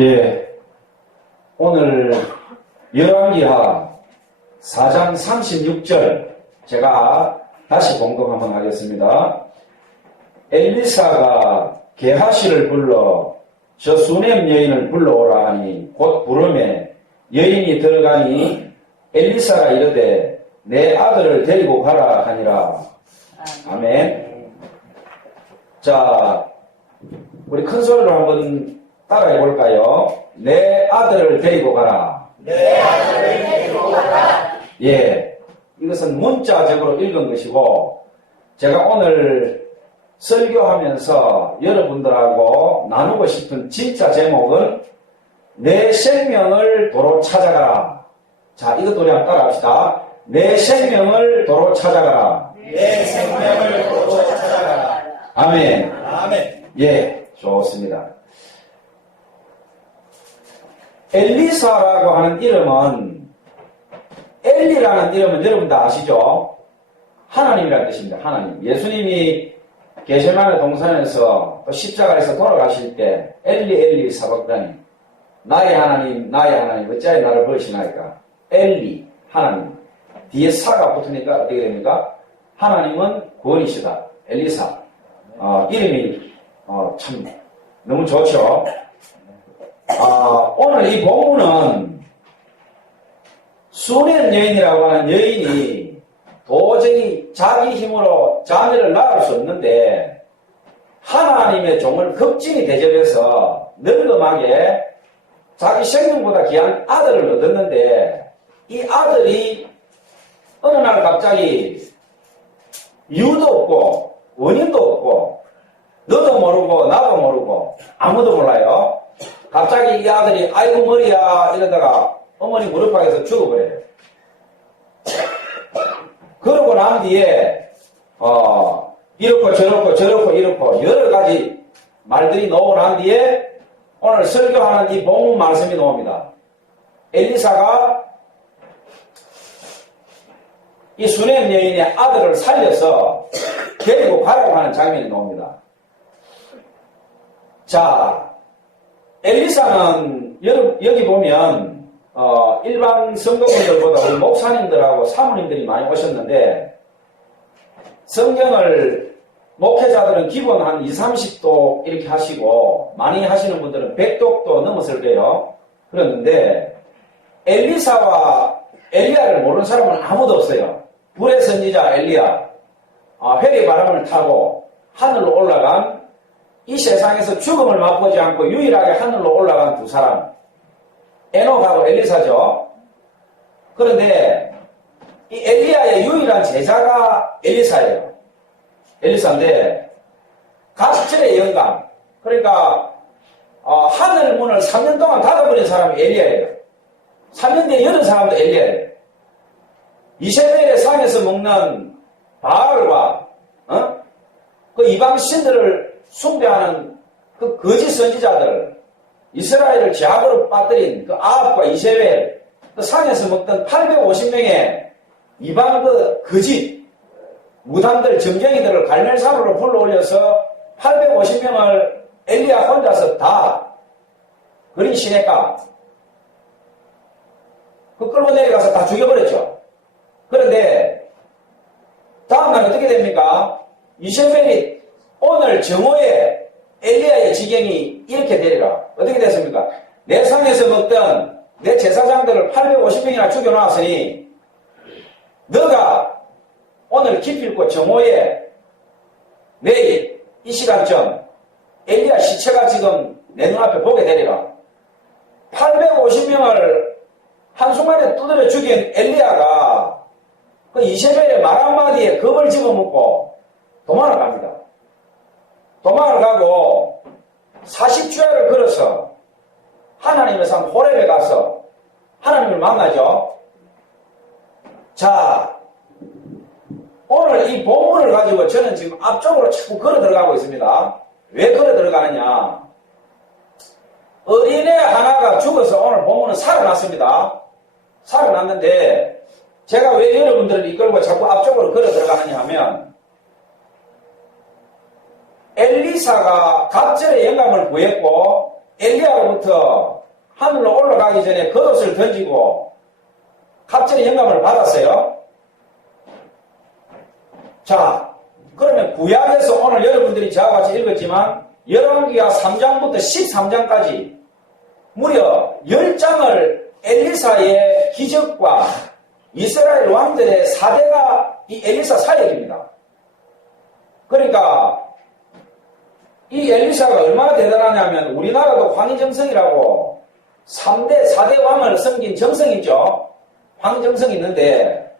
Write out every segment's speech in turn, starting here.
예, 오늘 열왕기하 4장 36절 제가 다시 공독 한번 하겠습니다. 엘리사가 게하시를 불러 저 수넴 여인을 불러오라 하니 곧 부름에 여인이 들어가니 엘리사가 이르되 내 아들을 데리고 가라 하니라. 아멘. 자, 우리 큰 소리로 한번 따라해 볼까요? 내 아들을 데리고 가라. 내 아들을 데리고 가라. 예, 이것은 문자적으로 읽은 것이고, 제가 오늘 설교하면서 여러분들하고 나누고 싶은 진짜 제목은 내 생명을 도로 찾아가라. 자, 이것도 우리 한번 따라합시다. 내 생명을 도로 찾아가라. 내 생명을 도로 찾아가라. 아멘. 아멘. 예, 좋습니다. 엘리사라고 하는 이름은, 엘리라는 이름은 여러분 다 아시죠? 하나님이라는 뜻입니다. 하나님. 예수님이 게세마네 동산에서 또 십자가에서 돌아가실 때 엘리 엘리 사박다니, 나의 하나님 나의 하나님 어찌하여 나를 버리시나이까. 엘리 하나님 뒤에 사가 붙으니까 어떻게 됩니까? 하나님은 구원이시다. 엘리사. 이름이 참 너무 좋죠. 오늘 이 본문은 수넴 여인이라고 하는 여인이 도저히 자기 힘으로 자녀를 낳을 수 없는데 하나님의 종을 극진히 대접해서 늙음하게 자기 생명보다 귀한 아들을 얻었는데 이 아들이 어느 날 갑자기 이유도 없고 원인도 없고 너도 모르고 나도 모르고 아무도 몰라요. 갑자기 이 아들이 아이고 머리야 이러다가 어머니 무릎팍에서 죽어버려요. 그러고 난 뒤에 이렇고 저렇고 저렇고 이렇고 여러 가지 말들이 나오고 난 뒤에 오늘 설교하는 이 본문 말씀이 나옵니다. 엘리사가 이 수넴 여인의 아들을 살려서 데리고 가라고 하는 장면이 나옵니다. 자, 엘리사는 여기 보면 일반 성도분들보다 우리 목사님들하고 사모님들이 많이 오셨는데 성경을 목회자들은 기본 한 20, 30독 이렇게 하시고 많이 하시는 분들은 100독도 넘었을 거예요. 그랬는데 엘리사와 엘리야를 모르는 사람은 아무도 없어요. 불의 선지자 엘리야, 회개 바람을 타고 하늘로 올라간 이 세상에서 죽음을 맛보지 않고 유일하게 하늘로 올라간 두 사람, 에녹하고 엘리사죠. 그런데 이 엘리야의 유일한 제자가 엘리사예요. 엘리사인데 갑절의 영감, 그러니까 하늘 문을 3년 동안 닫아버린 사람이 엘리야예요. 3년 뒤에 여러 사람도 엘리야예요. 이세벨의 상에서 먹는 바알과 그 이방 신들을 숭배하는 그 거짓 선지자들, 이스라엘을 제약으로 빠뜨린 그 아합과 이세벨, 그 산에서 먹던 850명의 이방 그 거짓 무당들, 점쟁이들을 갈멜산으로 불러올려서 850명을 엘리야 혼자서 다 그린 시내가 그 끌고 내려가서 다 죽여버렸죠. 그런데 다음날 어떻게 됩니까? 이세벨이 오늘 정오에 엘리야의 지경이 이렇게 되리라. 어떻게 됐습니까? 내 상에서 먹던 내 제사장들을 850명이나 죽여놨으니 너가 오늘 기필코 정오에 내일 이 시간쯤 엘리야 시체가 지금 내 눈앞에 보게 되리라. 850명을 한순간에 두드려 죽인 엘리야가 그 이세벨의 말 한마디에 겁을 집어먹고 도망을 갑니다. 도망을 가고 40주야를 걸어서 하나님의 산 호렙에 가서 하나님을 만나죠. 자, 오늘 이 본문을 가지고 저는 지금 앞쪽으로 자꾸 걸어 들어가고 있습니다. 왜 걸어 들어가느냐? 어린애 하나가 죽어서 오늘 본문은 살아났습니다. 살아났는데 제가 왜 여러분들을 이끌고 자꾸 앞쪽으로 걸어 들어가느냐 하면 엘리사가 갑절의 영감을 구했고 엘리야로부터 하늘로 올라가기 전에 겉옷을 던지고 갑절의 영감을 받았어요. 자, 그러면 구약에서 오늘 여러분들이 저와 같이 읽었지만 열왕기하 3장부터 13장까지 무려 10장을 엘리사의 기적과 이스라엘 왕들의 4대가 이 엘리사 사역입니다. 그러니까 이 엘리사가 얼마나 대단하냐면 우리나라도 황희정성이라고 3대, 4대 왕을 섬긴 정성이죠. 황정성이 있는데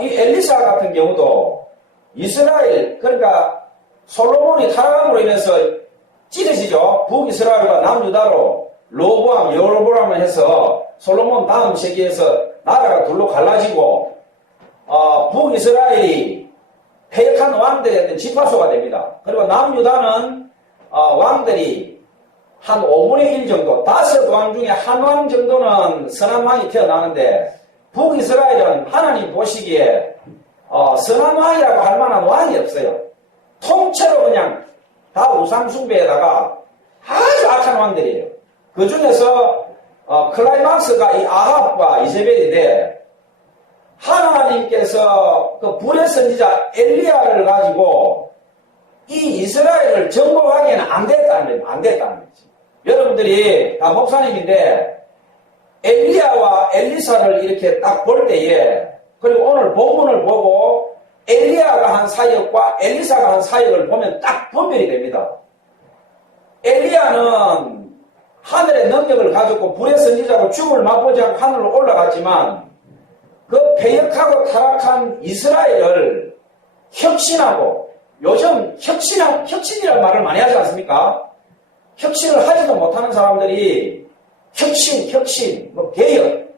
이 엘리사 같은 경우도 이스라엘, 그러니까 솔로몬이 타락함으로 인해서 찢어지죠. 북이스라엘과 남유다로 로보암, 여로보암을 해서 솔로몬 다음 세기에서 나라가 둘로 갈라지고 북이스라엘이 패역한 왕들의 어떤 지파소가 됩니다. 그리고 남유다는 왕들이 한 5분의 1 정도, 5왕 중에 한 왕 정도는 선한 왕이 태어나는데 북이스라엘은 하나님 보시기에 선한 왕이라고 할 만한 왕이 없어요. 통째로 그냥 다 우상숭배에다가 아주 악한 왕들이에요. 그 중에서 클라이막스가 이 아합과 이세벨인데 하나님께서 그 불의 선지자 엘리야를 가지고 이 이스라엘을 정복하기에는 안 됐다는 거지. 여러분들이 다 목사님인데 엘리야와 엘리사를 이렇게 딱 볼 때에, 그리고 오늘 본문을 보고 엘리야가 한 사역과 엘리사가 한 사역을 보면 딱 분별이 됩니다. 엘리야는 하늘의 능력을 가졌고 불의 선지자고 죽음을 맛보지 않고 하늘로 올라갔지만 그 패역하고 타락한 이스라엘을 혁신하고, 요즘 혁신이라는 말을 많이 하지 않습니까? 혁신을 하지도 못하는 사람들이 혁신, 뭐 개혁,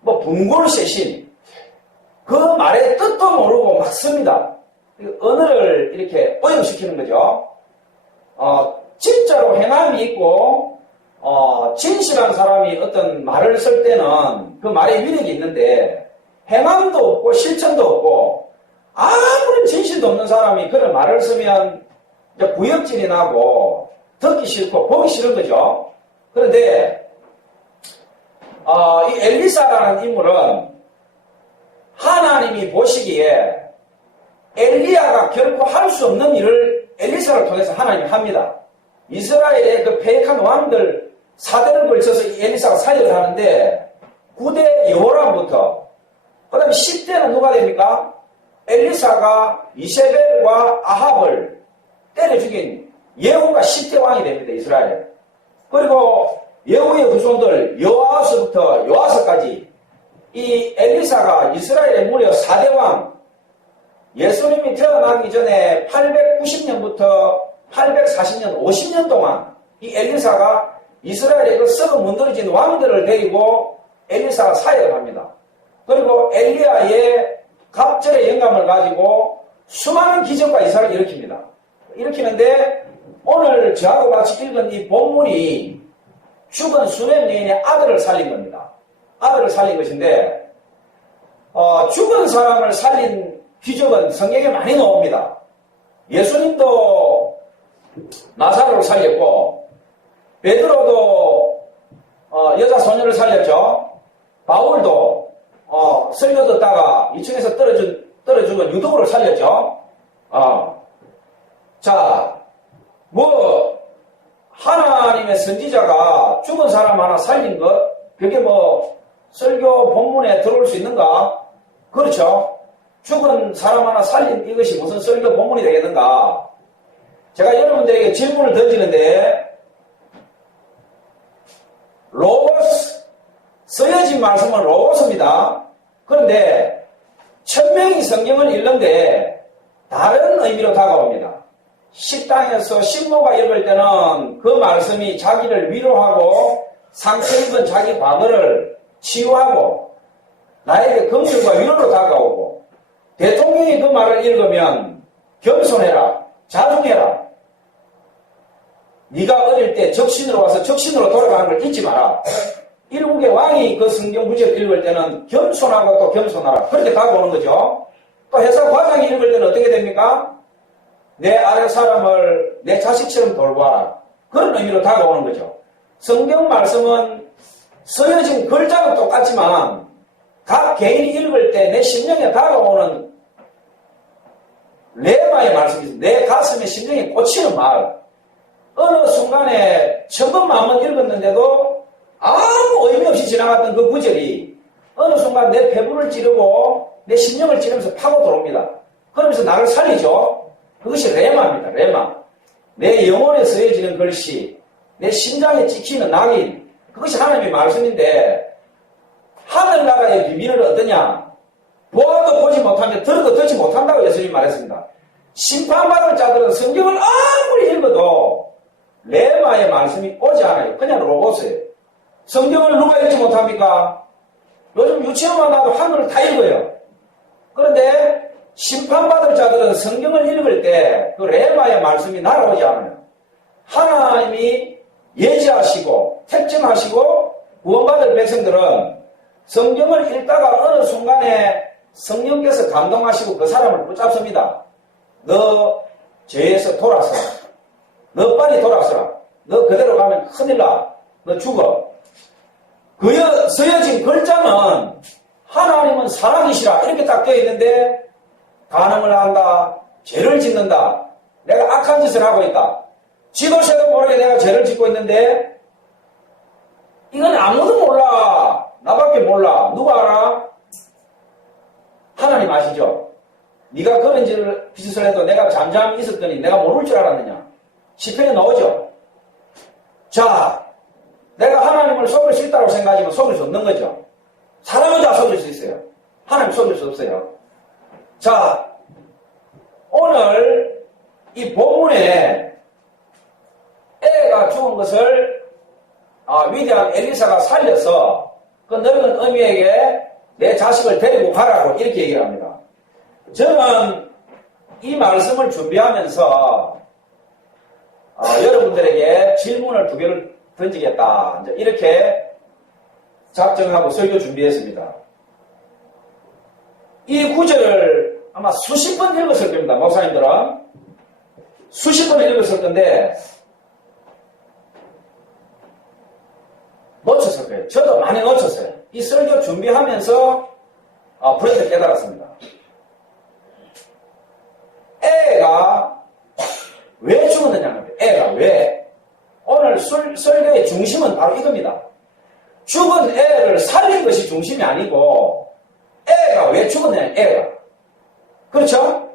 뭐 분골쇄신, 그 말의 뜻도 모르고 막 씁니다. 언어를 이렇게 오염시키는 거죠. 진짜로 행함이 있고, 진실한 사람이 어떤 말을 쓸 때는 그 말에 위력이 있는데, 행함도 없고, 실천도 없고, 아무런 진실도 없는 사람이 그런 말을 쓰면 이제 구역질이 나고, 듣기 싫고, 보기 싫은 거죠. 그런데, 이 엘리사라는 인물은 하나님이 보시기에 엘리야가 결코 할 수 없는 일을 엘리사를 통해서 하나님이 합니다. 이스라엘의 그 패역한 왕들 4대를 걸쳐서 이 엘리사가 사역을 하는데 9대 여호람부터 그 다음에 10대는 누가 됩니까? 엘리사가 이세벨과 아합을 때려 죽인 예후가 10대 왕이 됩니다. 이스라엘. 그리고 예후의 후손들 여호아스부터 요아스까지 이 엘리사가 이스라엘의 무려 4대 왕, 예수님이 태어나기 전에 890년부터 840년 50년 동안 이 엘리사가 이스라엘의 그 썩어 문드러진 왕들을 데리고 엘리사가 사역을 합니다. 그리고 엘리야의 갑절의 영감을 가지고 수많은 기적과 이사를 일으키는데 오늘 저하고 같이 읽은 이 본문이 죽은 수렘 여인의 아들을 살린 겁니다. 아들을 살린 것인데 죽은 사람을 살린 기적은 성경에 많이 나옵니다. 예수님도 나사로를 살렸고 베드로도 여자 소녀를 살렸죠. 바울도 설교 듣다가 2층에서 떨어진 유도부를 살렸죠. 자, 하나님의 선지자가 죽은 사람 하나 살린 것, 그게 설교 본문에 들어올 수 있는가? 그렇죠. 죽은 사람 하나 살린 이것이 무슨 설교 본문이 되겠는가? 제가 여러분들에게 질문을 던지는데, 로고스, 쓰여진 말씀은 로고스입니다. 그런데 1000명이 성경을 읽는데 다른 의미로 다가옵니다. 식당에서 식모가 읽을 때는 그 말씀이 자기를 위로하고 상처 입은 자기 과거를 치유하고 나에게 긍휼과 위로로 다가오고, 대통령이 그 말을 읽으면 겸손해라, 자중해라, 네가 어릴 때 적신으로 와서 적신으로 돌아가는 걸 잊지 마라. 일국의 왕이 그 성경 구절을 읽을 때는 겸손하고 또 겸손하라, 그렇게 다가오는 거죠. 또 회사 과장이 읽을 때는 어떻게 됩니까? 내 아래 사람을 내 자식처럼 돌봐라. 그런 의미로 다가오는 거죠. 성경 말씀은 쓰여진 글자는 똑같지만 각 개인이 읽을 때 내 심령에 다가오는 레마의 말씀이 있습니다. 내 가슴에 심령에 꽂히는 말. 어느 순간에 천번 만번 읽었는데도 아무 의미 없이 지나갔던 그 구절이 어느 순간 내 배분을 찌르고 내 심령을 찌르면서 파고 들어옵니다. 그러면서 나를 살리죠. 그것이 레마입니다. 레마. 내 영혼에 쓰여지는 글씨, 내 심장에 찍히는 낙인, 그것이 하나님의 말씀인데 하늘나라의 비밀은 어떠냐? 보아도 보지 못하며 들어도 듣지 못한다고 예수님이 말했습니다. 심판받을 자들은 성경을 아무리 읽어도 레마의 말씀이 오지 않아요. 그냥 로봇이에요. 성경을 누가 읽지 못합니까? 요즘 유치원만 나도 한글을 다 읽어요. 그런데 심판받을 자들은 성경을 읽을 때 그 레마의 말씀이 날아오지 않아요. 하나님이 예지하시고 택정하시고 구원받을 백성들은 성경을 읽다가 어느 순간에 성령께서 감동하시고 그 사람을 붙잡습니다. 너 죄에서 돌아서라. 너 빨리 돌아서라. 너 그대로 가면 큰일 나. 너 죽어. 그 쓰여진 글자는 하나님은 살아계시라 이렇게 딱 되어 있는데 간음을 한다. 죄를 짓는다. 내가 악한 짓을 하고 있다. 지도새도 모르게 내가 죄를 짓고 있는데 이건 아무도 몰라. 나밖에 몰라. 누가 알아? 하나님 아시죠? 네가 그런 짓을 해도 내가 잠잠히 있었더니 내가 모를 줄 알았느냐? 시편에 나오죠? 자, 내가 하나님을 속일 수 있다고 생각하지만 속일 수 없는 거죠. 사람은 다 속일 수 있어요. 하나님 속일 수 없어요. 자, 오늘 이 본문에 애가 죽은 것을 위대한 엘리사가 살려서 그 넓은 어미에게 내 자식을 데리고 가라고 이렇게 얘기를 합니다. 저는 이 말씀을 준비하면서 여러분들에게 질문을 2개를 던지겠다. 이제 이렇게 작정하고 설교 준비했습니다. 이 구절을 아마 수십 번 읽었을 겁니다. 목사님들은 수십 번 읽었을 건데 놓쳤을 거예요. 저도 많이 놓쳤어요. 이 설교 준비하면서 불현듯 깨달았습니다. 애가 왜 죽었느냐는 거예요. 애가 왜? 오늘 설교의 중심은 바로 이겁니다. 죽은 애를 살린 것이 중심이 아니고 애가 왜 죽었느냐, 애가. 그렇죠?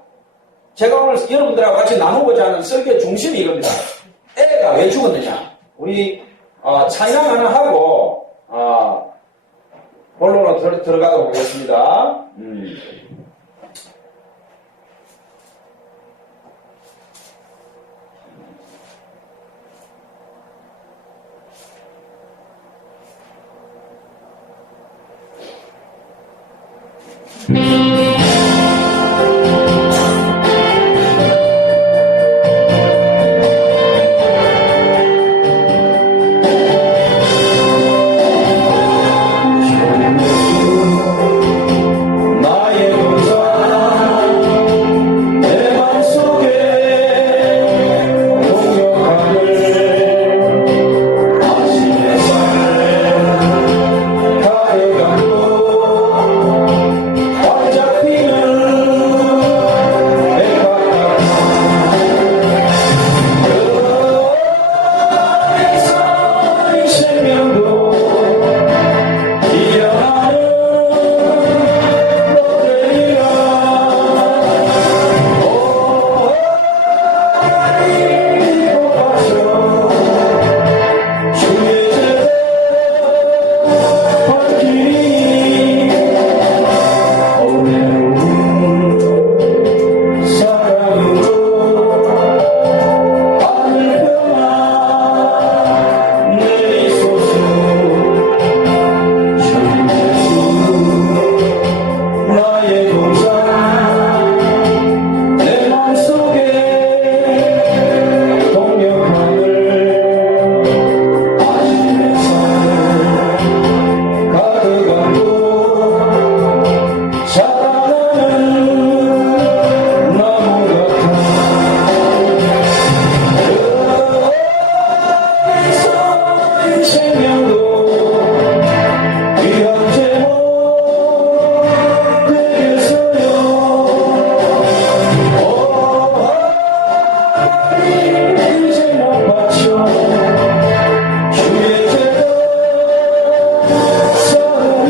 제가 오늘 여러분들하고 같이 나누고자 하는 설교의 중심이 이겁니다. 애가 왜 죽었느냐. 우리 찬양 하나 하고 본론으로 들어가도록 하겠습니다. 생명도 귀한 제목 되겠어요. 이 제목 바쳐 주의 제목 사랑이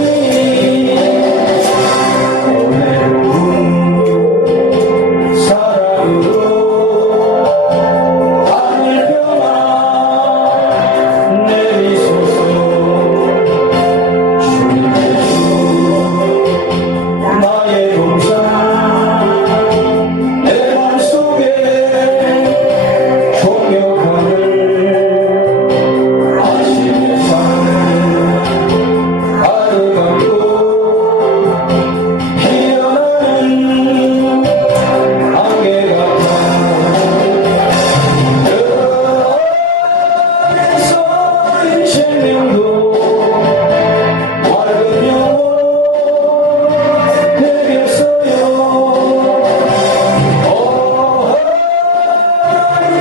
오늘은 사랑으로 하늘 평안 내리소서. 주님의 나의 동상 내 맘속에 총력하늘 아침의 산 아름답고 피어나는 안개 같아. 그 안에서 이 생명도 맑은 영혼 되겠어요. 이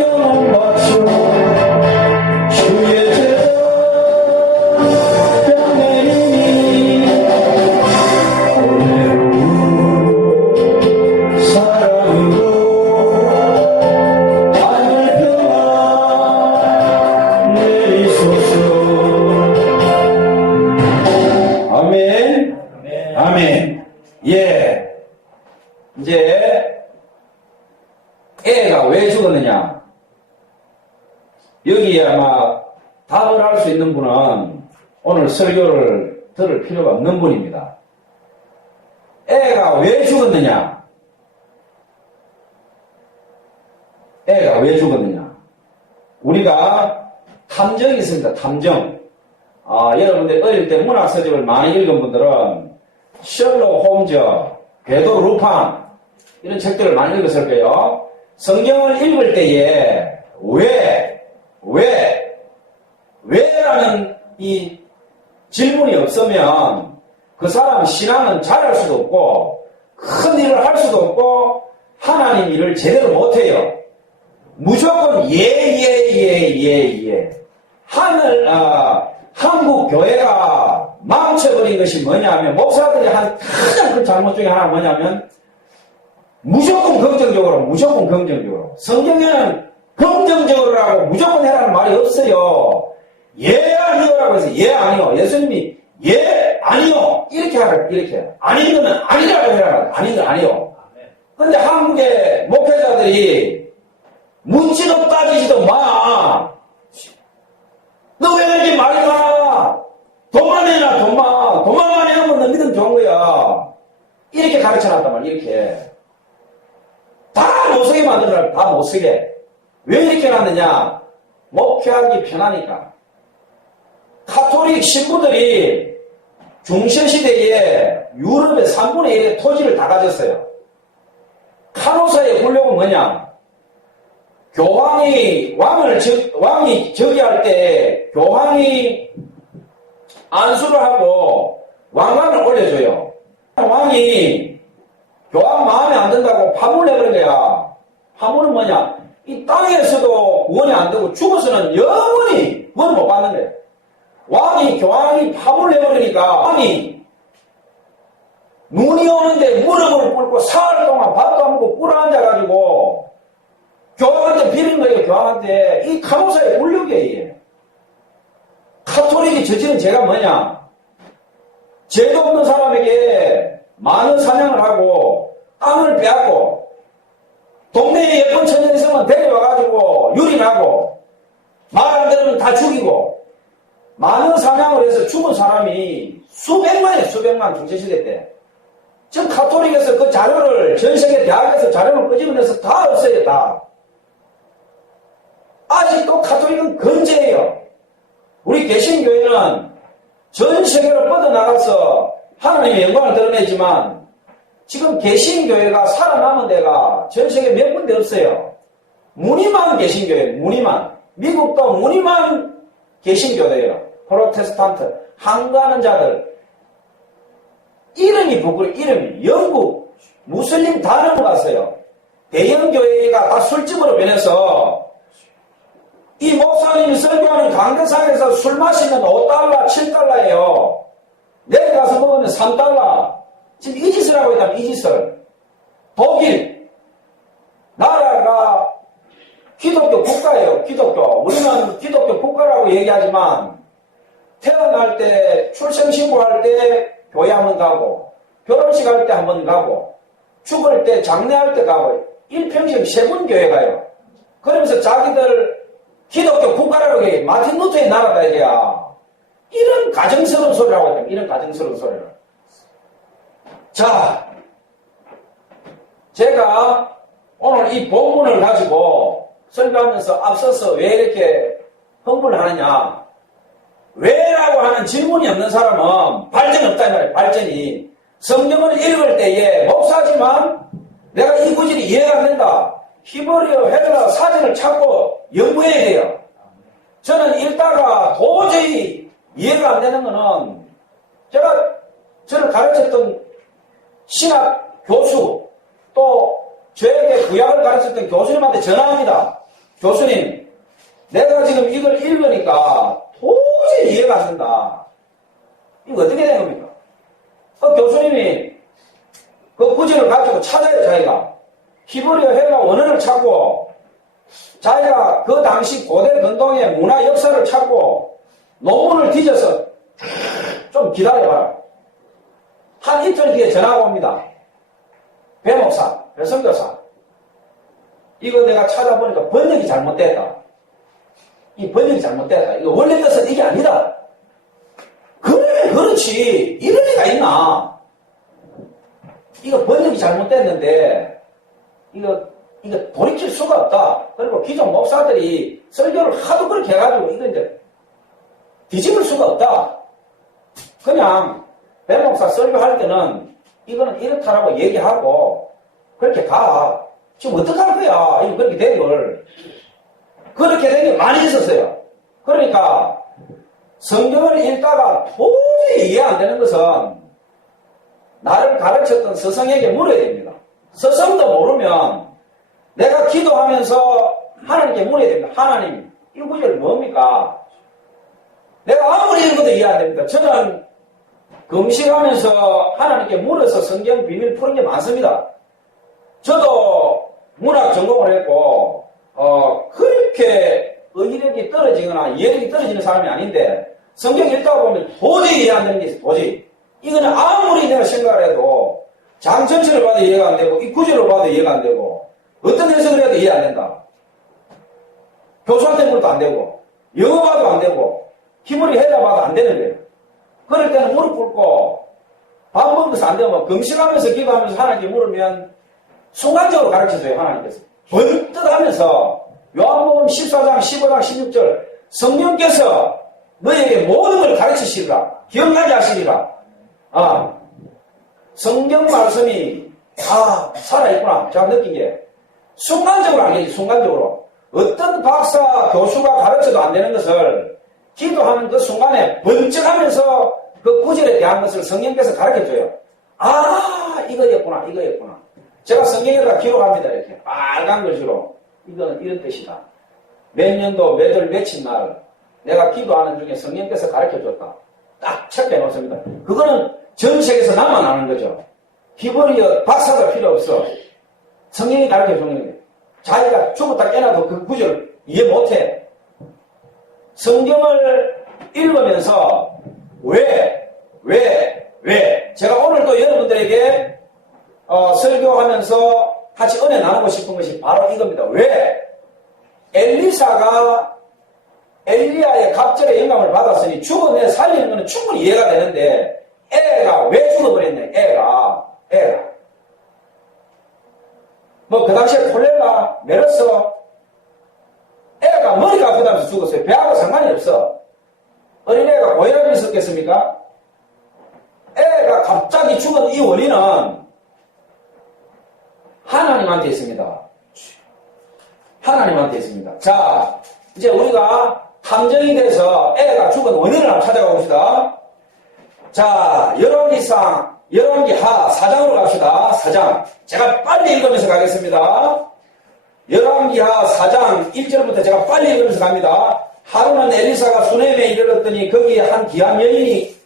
영혼 바쳐 주의 제자 뼈내리니 오늘은 사랑으로 하늘 평안 내리소서. 아멘. 아멘. 예. 이제 애가 왜 죽었느냐? 여기에 아마 답을 할 수 있는 분은 오늘 설교를 들을 필요가 없는 분입니다. 애가 왜 죽었느냐? 애가 왜 죽었느냐? 우리가 탐정이 있습니다. 탐정. 여러분들 어릴 때 문학서적을 많이 읽은 분들은 셜록 홈즈, 궤도 루판 이런 책들을 많이 읽었을 거예요. 성경을 읽을 때에 왜라는 이 질문이 없으면 그 사람 신앙은 잘할 수도 없고 큰 일을 할 수도 없고 하나님 일을 제대로 못해요. 무조건 예. 한국 교회가 망쳐버린 것이 뭐냐면 목사들이 한 가장 큰 잘못 중에 하나 뭐냐면 무조건 긍정적으로. 성경에는 긍정적으로라고 무조건 해라는 말이 없어요. 예 아니요라고 해서 예 아니요. 예수님이 예 아니요 이렇게 하라 이렇게 아닌 거는 아니라고 해라. 아닌 건 아니요. 근데 한국의 목회자들이 묻지도 따지지도 마. 너 왜 이렇게 말이 많아? 돈만 해라 돈만 해놓으면 너 믿으면 좋은 거야. 이렇게 가르쳐놨단 말이야. 이렇게 다 못쓰게 만들더라. 다 못쓰게. 왜 이렇게 해놨느냐? 목회하기 편하니까. 가톨릭 신부들이 중세시대에 유럽의 3분의 1의 토지를 다 가졌어요. 카노사의 굴욕은 뭐냐? 왕이 즉위할 때 교황이 안수를 하고 왕관을 올려줘요. 왕이 교황 마음에 안 든다고 파문을 내버린 거야. 파문은 뭐냐? 이 땅에서도 구원이 안 되고 죽어서는 영원히 구원 못 받는 거야. 교황이 파문을 내버리니까 왕이 눈이 오는데 무릎을 꿇고 사흘 동안 밥도 안 먹고 꿇어 앉아가지고 교황한테 비는 거예요. 교황한테. 이 카노사의 굴욕이에요. 카톨릭이 저지른 죄가 뭐냐? 죄도 없는 사람에게 많은 사냥을 하고 땅을 빼앗고 동네에 예쁜 처녀 있으면 데려와가지고 유린하고 말 안 들으면 다 죽이고 많은 사냥을 해서 죽은 사람이 수백만 중세시대 때. 지금 카톨릭에서 그 자료를 전 세계 대학에서 자료를 끄집어내서 다 없어요. 다. 아직도 카톨릭은 건재해요. 우리 개신교회는 전 세계로 뻗어나가서 하나님의 영광을 드러내지만 지금 개신교회가 살아남은 데가 전 세계 몇 군데 없어요. 무늬만 개신교회, 무늬만. 미국도 무늬만 개신교회예요. 프로테스탄트, 항가하는 자들. 이름이 부끄러워. 이름이. 영국, 무슬림 다 넘어갔어요. 대형교회가 다 술집으로 변해서 이 목사님이 설교하는 강대상에서 술 마시면 5달러, 7달러예요. 내일 가서 먹으면 3달러. 지금 이 짓을 하고 있다면 이 짓을. 독일. 나라가 기독교 국가예요. 기독교. 우리는 기독교 국가라고 얘기하지만 태어날 때, 출생신고할 때 교회 한번 가고, 결혼식 할 때 한번 가고, 죽을 때, 장례할 때 가고, 일평생 세 번 교회 가요. 그러면서 자기들 기독교 국가라고 얘기해. 마틴 루터의 나라다 이게야. 이런 가정스러운 소리를 하고 있다. 이런 가정스러운 소리를. 자, 제가 오늘 이 본문을 가지고 설교하면서 앞서서 왜 이렇게 흥분을 하느냐. 왜라고 하는 질문이 없는 사람은 발전이 없다 이 말이에요. 발전이. 성경을 읽을 때에 목사지만 내가 이 구절이 이해가 안 된다. 히브리어, 헬라 사전을 찾고 연구해야 돼요. 저는 읽다가 도저히 이해가 안 되는 거는 저를 가르쳤던 신학 교수 또 저에게 구약을 가르쳤던 교수님한테 전화합니다. 교수님, 내가 지금 이걸 읽으니까 도저히 이해가 안 된다. 이거 어떻게 된 겁니까? 교수님이 그 구절을 가지고 찾아요, 자기가. 히브리어 헬라 원어를 찾고, 자기가 그 당시 고대 근동의 문화 역사를 찾고, 논문을 뒤져서 좀 기다려봐라. 한 이틀 뒤에 전화가 옵니다. 배 목사, 배 선교사. 이거 내가 찾아보니까 번역이 잘못됐다. 이 번역이 잘못됐다. 이거 원래 뜻은 이게 아니다. 그래, 그렇지. 이런 애가 있나? 이거 번역이 잘못됐는데, 이거 돌이킬 수가 없다. 그리고 기존 목사들이 설교를 하도 그렇게 해가지고, 이거 이제 뒤집을 수가 없다. 그냥, 배 목사 설교할 때는, 이거는 이렇다라고 얘기하고, 그렇게 가. 지금 어떡할 거야? 이거 그렇게 된 걸. 그렇게 된 게 많이 있었어요. 그러니까, 성경을 읽다가 도저히 이해 안 되는 것은 나를 가르쳤던 스승에게 물어야 됩니다. 스승도 모르면 내가 기도하면서 하나님께 물어야 됩니다. 하나님, 이 구절 뭡니까? 내가 아무리 읽어도 이해 안 됩니다. 저는 금식하면서 하나님께 물어서 성경 비밀 푸는 게 많습니다. 저도 문학 전공을 했고 그렇게 의의력이 떨어지거나 이해력이 떨어지는 사람이 아닌데 성경 읽다 보면 도저히 이해 안 되는 게 있어요. 도저히. 이거는 아무리 내가 생각을 해도 장천천을 봐도 이해가 안 되고 이 구절을 봐도 이해가 안 되고 어떤 해석을 해도 이해 안 된다. 교수한테 물어도 안 되고 영어 봐도 안 되고 히브리 헬라 봐도 안 되는 거예요. 그럴 때는 무릎 꿇고 밥 먹어서 안 되면 금식하면서 기도하면서 하나님께 물으면 순간적으로 가르쳐줘요. 하나님께서. 번뜩 하면서 요한복음 14장 15장 16절 성령께서 너에게 모든 걸 가르치시리라. 기억나게 하시리라. 성경 말씀이 살아있구나. 제가 느낀 게 순간적으로 알겠지. 순간적으로. 어떤 박사 교수가 가르쳐도 안 되는 것을 기도하는 그 순간에 번쩍하면서 그 구절에 대한 것을 성령께서 가르쳐줘요. 이거였구나. 이거였구나. 제가 성경에다가 기록합니다. 이렇게 빨간 글씨로 이거는 이런 뜻이다. 몇 년도 몇 월 며칠 날 내가 기도하는 중에 성령께서 가르쳐줬다. 딱 체크해 놓습니다. 그거는 전 세계에서 나만 아는 거죠. 히브리어 박사가 필요 없어. 성령이 가르쳐주는 거예요. 자기가 죽었다 깨나도 그 구절을 이해 못해. 성경을 읽으면서 왜 제가 오늘 또 여러분들에게 설교하면서 같이 은혜 나누고 싶은 것이 바로 이겁니다. 왜? 엘리사가 엘리야의 갑절의 영감을 받았으니 죽어내 살리는 것은 충분히 이해가 되는데 애가 왜 죽어버렸냐? 애가 뭐 그 당시에 콜레라, 메르스 애가 머리가 아프다면서 죽었어요. 배하고 상관이 없어. 어린애가 고혈압이 있었겠습니까? 애가 갑자기 죽은 이 원인은 하나님한테 있습니다. 하나님한테 있습니다. 자, 이제 우리가 탐정이 돼서 애가 죽은 원인을 한번 찾아가 봅시다. 자, 열왕기하 4장으로 갑시다. 4장. 제가 빨리 읽으면서 가겠습니다. 열왕기하 4장 1절부터 제가 빨리 읽으면서 갑니다. 하루는 엘리사가 수넴에 이르렀더니 거기에 한 귀한 여인이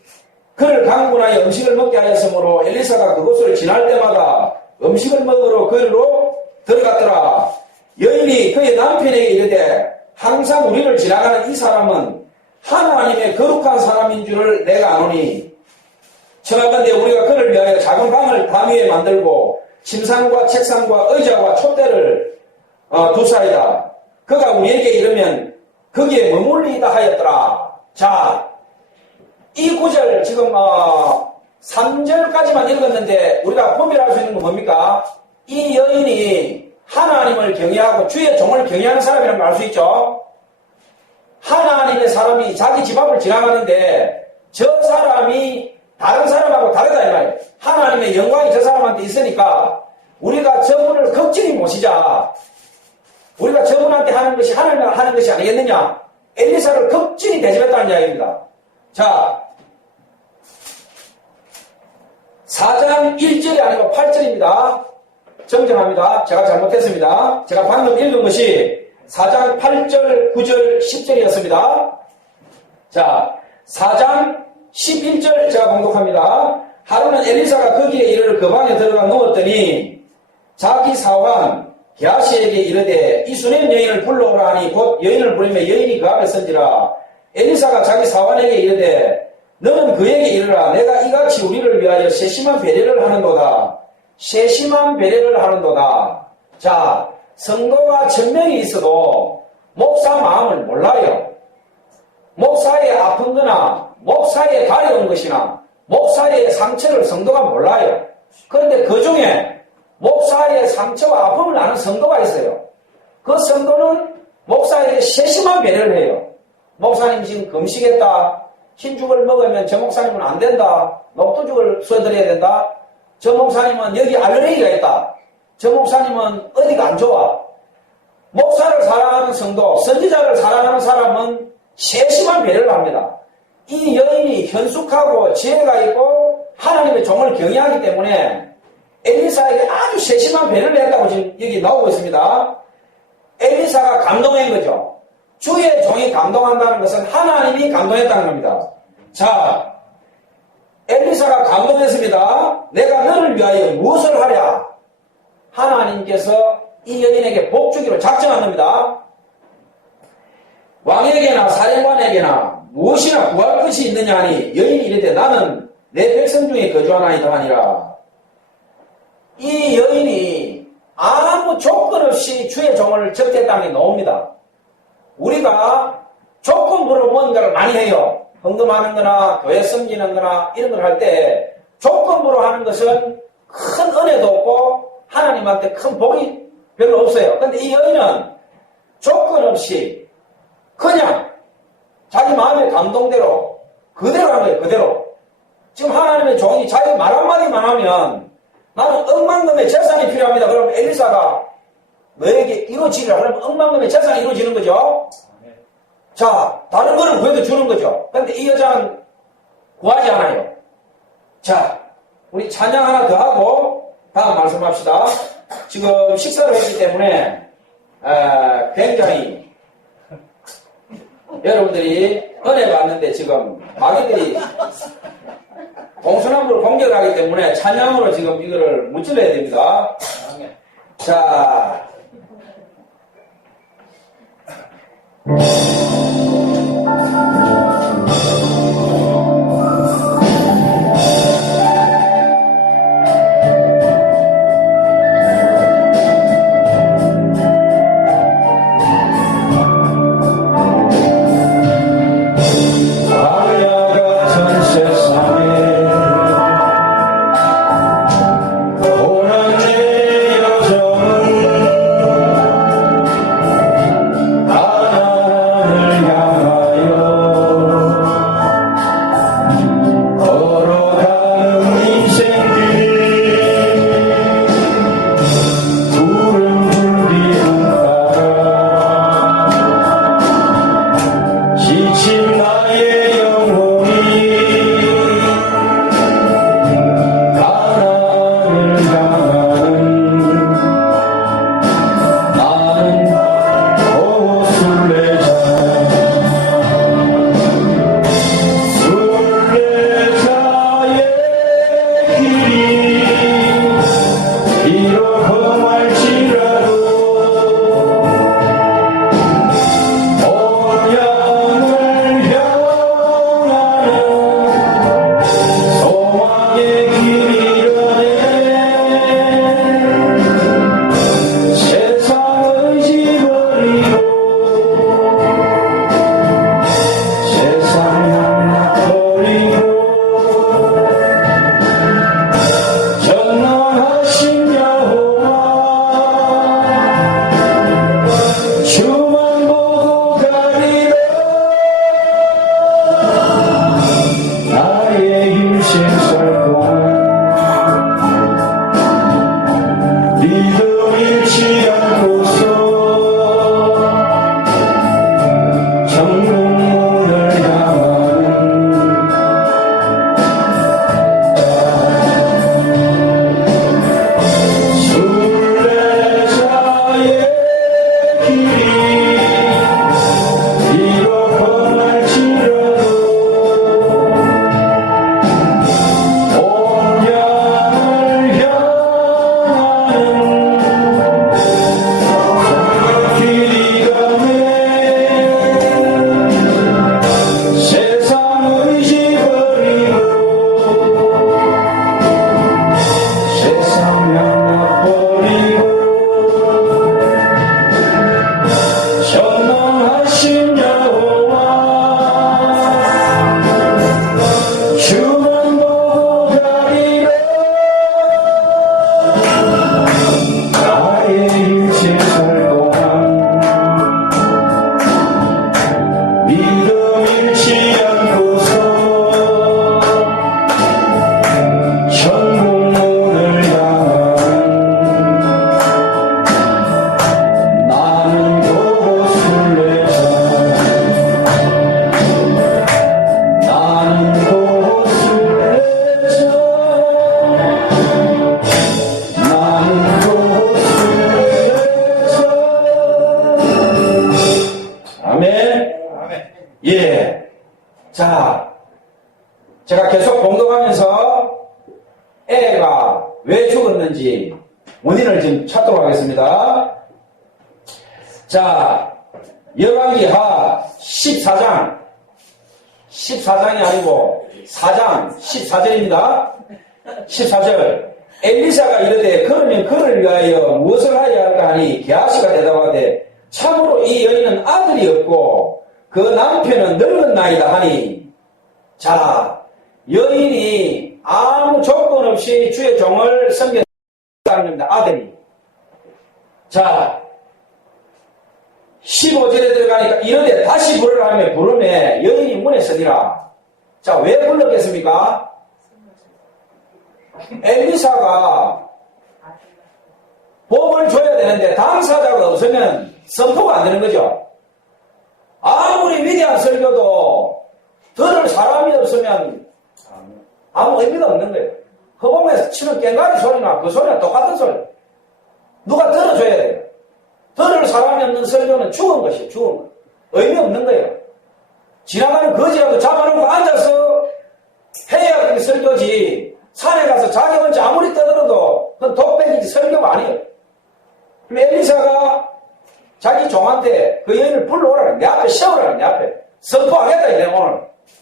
그를 강군하여 음식을 먹게 하였으므로 엘리사가 그곳을 지날 때마다 음식을 먹으러 그리로 들어갔더라. 여인이 그의 남편에게 이르되 항상 우리를 지나가는 이 사람은 하나님의 거룩한 사람인 줄을 내가 아노니 청하건대 우리가 그를 위하여 작은 방을 담 위에 만들고 침상과 책상과 의자와 촛대를 두사이다. 그가 우리에게 이르면 거기에 머물리다 하였더라. 자, 이 구절 지금 3절까지만 읽었는데 우리가 분별할 수 있는 건 뭡니까? 이 여인이 하나님을 경외하고 주의 종을 경외하는 사람이라는 걸 알 수 있죠? 하나님의 사람이 자기 집 앞을 지나가는데 저 사람이 다른 사람하고 다르다 이 말이에요. 하나님의 영광이 저 사람한테 있으니까 우리가 저분을 극진히 모시자. 우리가 저분한테 하는 것이 하나님을 하는 것이 아니겠느냐? 엘리사를 극진히 대접했다는 이야기입니다. 자, 4장 1절이 아니고 8절입니다. 정정합니다. 제가 잘못했습니다. 제가 방금 읽은 것이 4장 8절, 9절, 10절이었습니다. 자, 4장 11절 제가 공독합니다. 하루는 엘리사가 거기에 이르러 그 방에 들어가 누웠더니 자기 사환 게하시에게 이르되 이 수넴 여인을 불러오라 하니 곧 여인을 부르며 여인이 그 앞에 선지라. 엘리사가 자기 사환에게 이르되 너는 그에게 이르라. 내가 이같이 우리를 위하여 세심한 배려를 하는도다. 세심한 배려를 하는도다. 자, 성도가 1000명이 있어도 목사 마음을 몰라요. 목사의 아픈 거나 목사의 가려운 것이나 목사의 상처를 성도가 몰라요. 그런데 그 중에 목사의 상처와 아픔을 아는 성도가 있어요. 그 성도는 목사에게 세심한 배려를 해요. 목사님 지금 금식했다. 흰죽을 먹으면 저 목사님은 안 된다. 녹두죽을 쏘드려야 된다. 저 목사님은 여기 알레르기가 있다. 저 목사님은 어디가 안 좋아. 목사를 사랑하는 성도, 선지자를 사랑하는 사람은 세심한 배려를 합니다. 이 여인이 현숙하고 지혜가 있고 하나님의 종을 경외하기 때문에 엘리사에게 아주 세심한 배려를 했다고 지금 여기 나오고 있습니다. 엘리사가 감동한 거죠. 주의 종이 감동한다는 것은 하나님이 감동했다는 겁니다. 자, 엘리사가 감동했습니다. 내가 너를 위하여 무엇을 하랴? 하나님께서 이 여인에게 복 주기로 작정한 겁니다. 왕에게나 사령관에게나 무엇이나 구할 것이 있느냐 하니 여인이 이르되 나는 내 백성 중에 거주하나이다 하니라. 이 여인이 아무 조건 없이 주의 종을 적대 땅에 놓습니다. 우리가 조건부로 뭔가를 많이 해요. 헌금하는 거나 교회 섬기는 거나 이런 걸 할 때 조건부로 하는 것은 큰 은혜도 없고 하나님한테 큰 복이 별로 없어요. 그런데 이 여인은 조건 없이 그냥 자기 마음의 감동대로 그대로 한 거예요. 그대로. 지금 하나님의 종이 자기 말 한마디만 하면 나는 억만금의 재산이 필요합니다. 그러면 엘리사가 너에게 이루어지리라. 그러면 억만금의 재산이 이루어지는 거죠. 자, 다른 거는 구해도 주는 거죠. 그런데 이 여자는 구하지 않아요. 자, 우리 찬양 하나 더 하고 다음 말씀합시다. 지금 식사를 했기 때문에 굉장히 여러분들이 은혜 받는데 지금 마귀들이 동서남북을 공격하기 때문에 찬양으로 지금 이거를 무찔러야 됩니다. 자, 제가 계속 봉독하면서 애가 왜 죽었는지 원인을 지금 찾도록 하겠습니다. 자, 열왕기하 14장이 아니고 4장 14절입니다. 14절. 엘리사가 이르되 그러면 그를 위하여 무엇을 하여야 할까 하니 게하시가 대답하되 참으로 이 여인은 아들이 없고 그 남편은 늙었나이다 하니, 자, 여인이 아무 조건 없이 주의 종을 섬겼다는 겁니다. 아들이. 자, 15절에 들어가니까 이르되 다시 부르라 하며 부르매 여인이 문에 서니라. 자, 왜 불렀겠습니까? 엘리사가 복을 줘야 되는데 당사자가 없으면 선포가 안 되는 거죠. 아무리 위대한 설교도 들을 사람이 없으면 아무 의미가 없는 거예요. 허공에서 치는 꽹과리 소리나 그 소리랑 똑같은 소리. 누가 들어줘야 돼요. 들을 사람이 없는 설교는 죽은 것이에요. 죽은 것. 의미 없는 거예요. 지나가는 거지라도 잡아놓고 앉아서 해야 그게 설교지. 산에 가서 자기 혼자 아무리 떠들어도 그건 독백이지 설교가 아니에요. 그럼 엘리사가 자기 종한테 그 여인을 불러오라. 내 앞에 세우라. 내 앞에. 선포하겠다. 내가 오늘.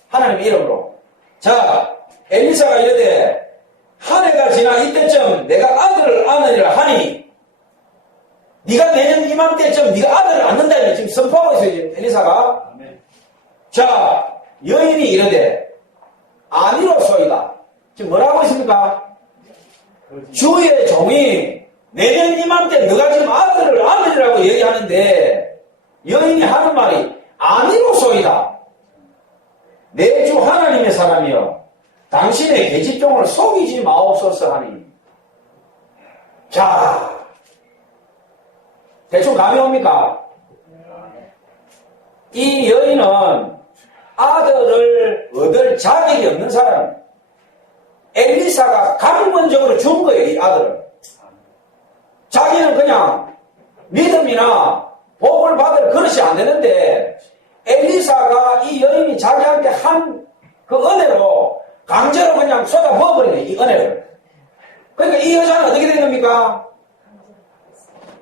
하나님의 이름으로. 자, 엘리사가 이르되 한 해가 지나 이때쯤 내가 아들을 낳느니라 하니, 네가 내년 이맘때쯤 네가 아들을 낳는다. 지금 선포하고 있어요. 지금 엘리사가. 자, 여인이 이르되 아니로소이다. 지금 뭐라고 있습니까? 주의 종이 내년 이맘때 너가 지금 아들을 낳으리라고 얘기하는데 여인이 하는 말이 아니로소이다. 내 주 하나님의 사람이여 당신의 계집종을 속이지 마옵소서 하니. 자, 대충 감이 옵니까? 이 여인은 아들을 얻을 자격이 없는 사람. 엘리사가 강권적으로 준 거예요, 이 아들을. 자기는 그냥 믿음이나 복을 받을 그릇이 안 되는데 엘리사가 이 여인이 자기한테 한 그 은혜로 강제로 그냥 쏟아 부어버리네, 이 은혜를. 그러니까 이 여자는 어떻게 된 겁니까?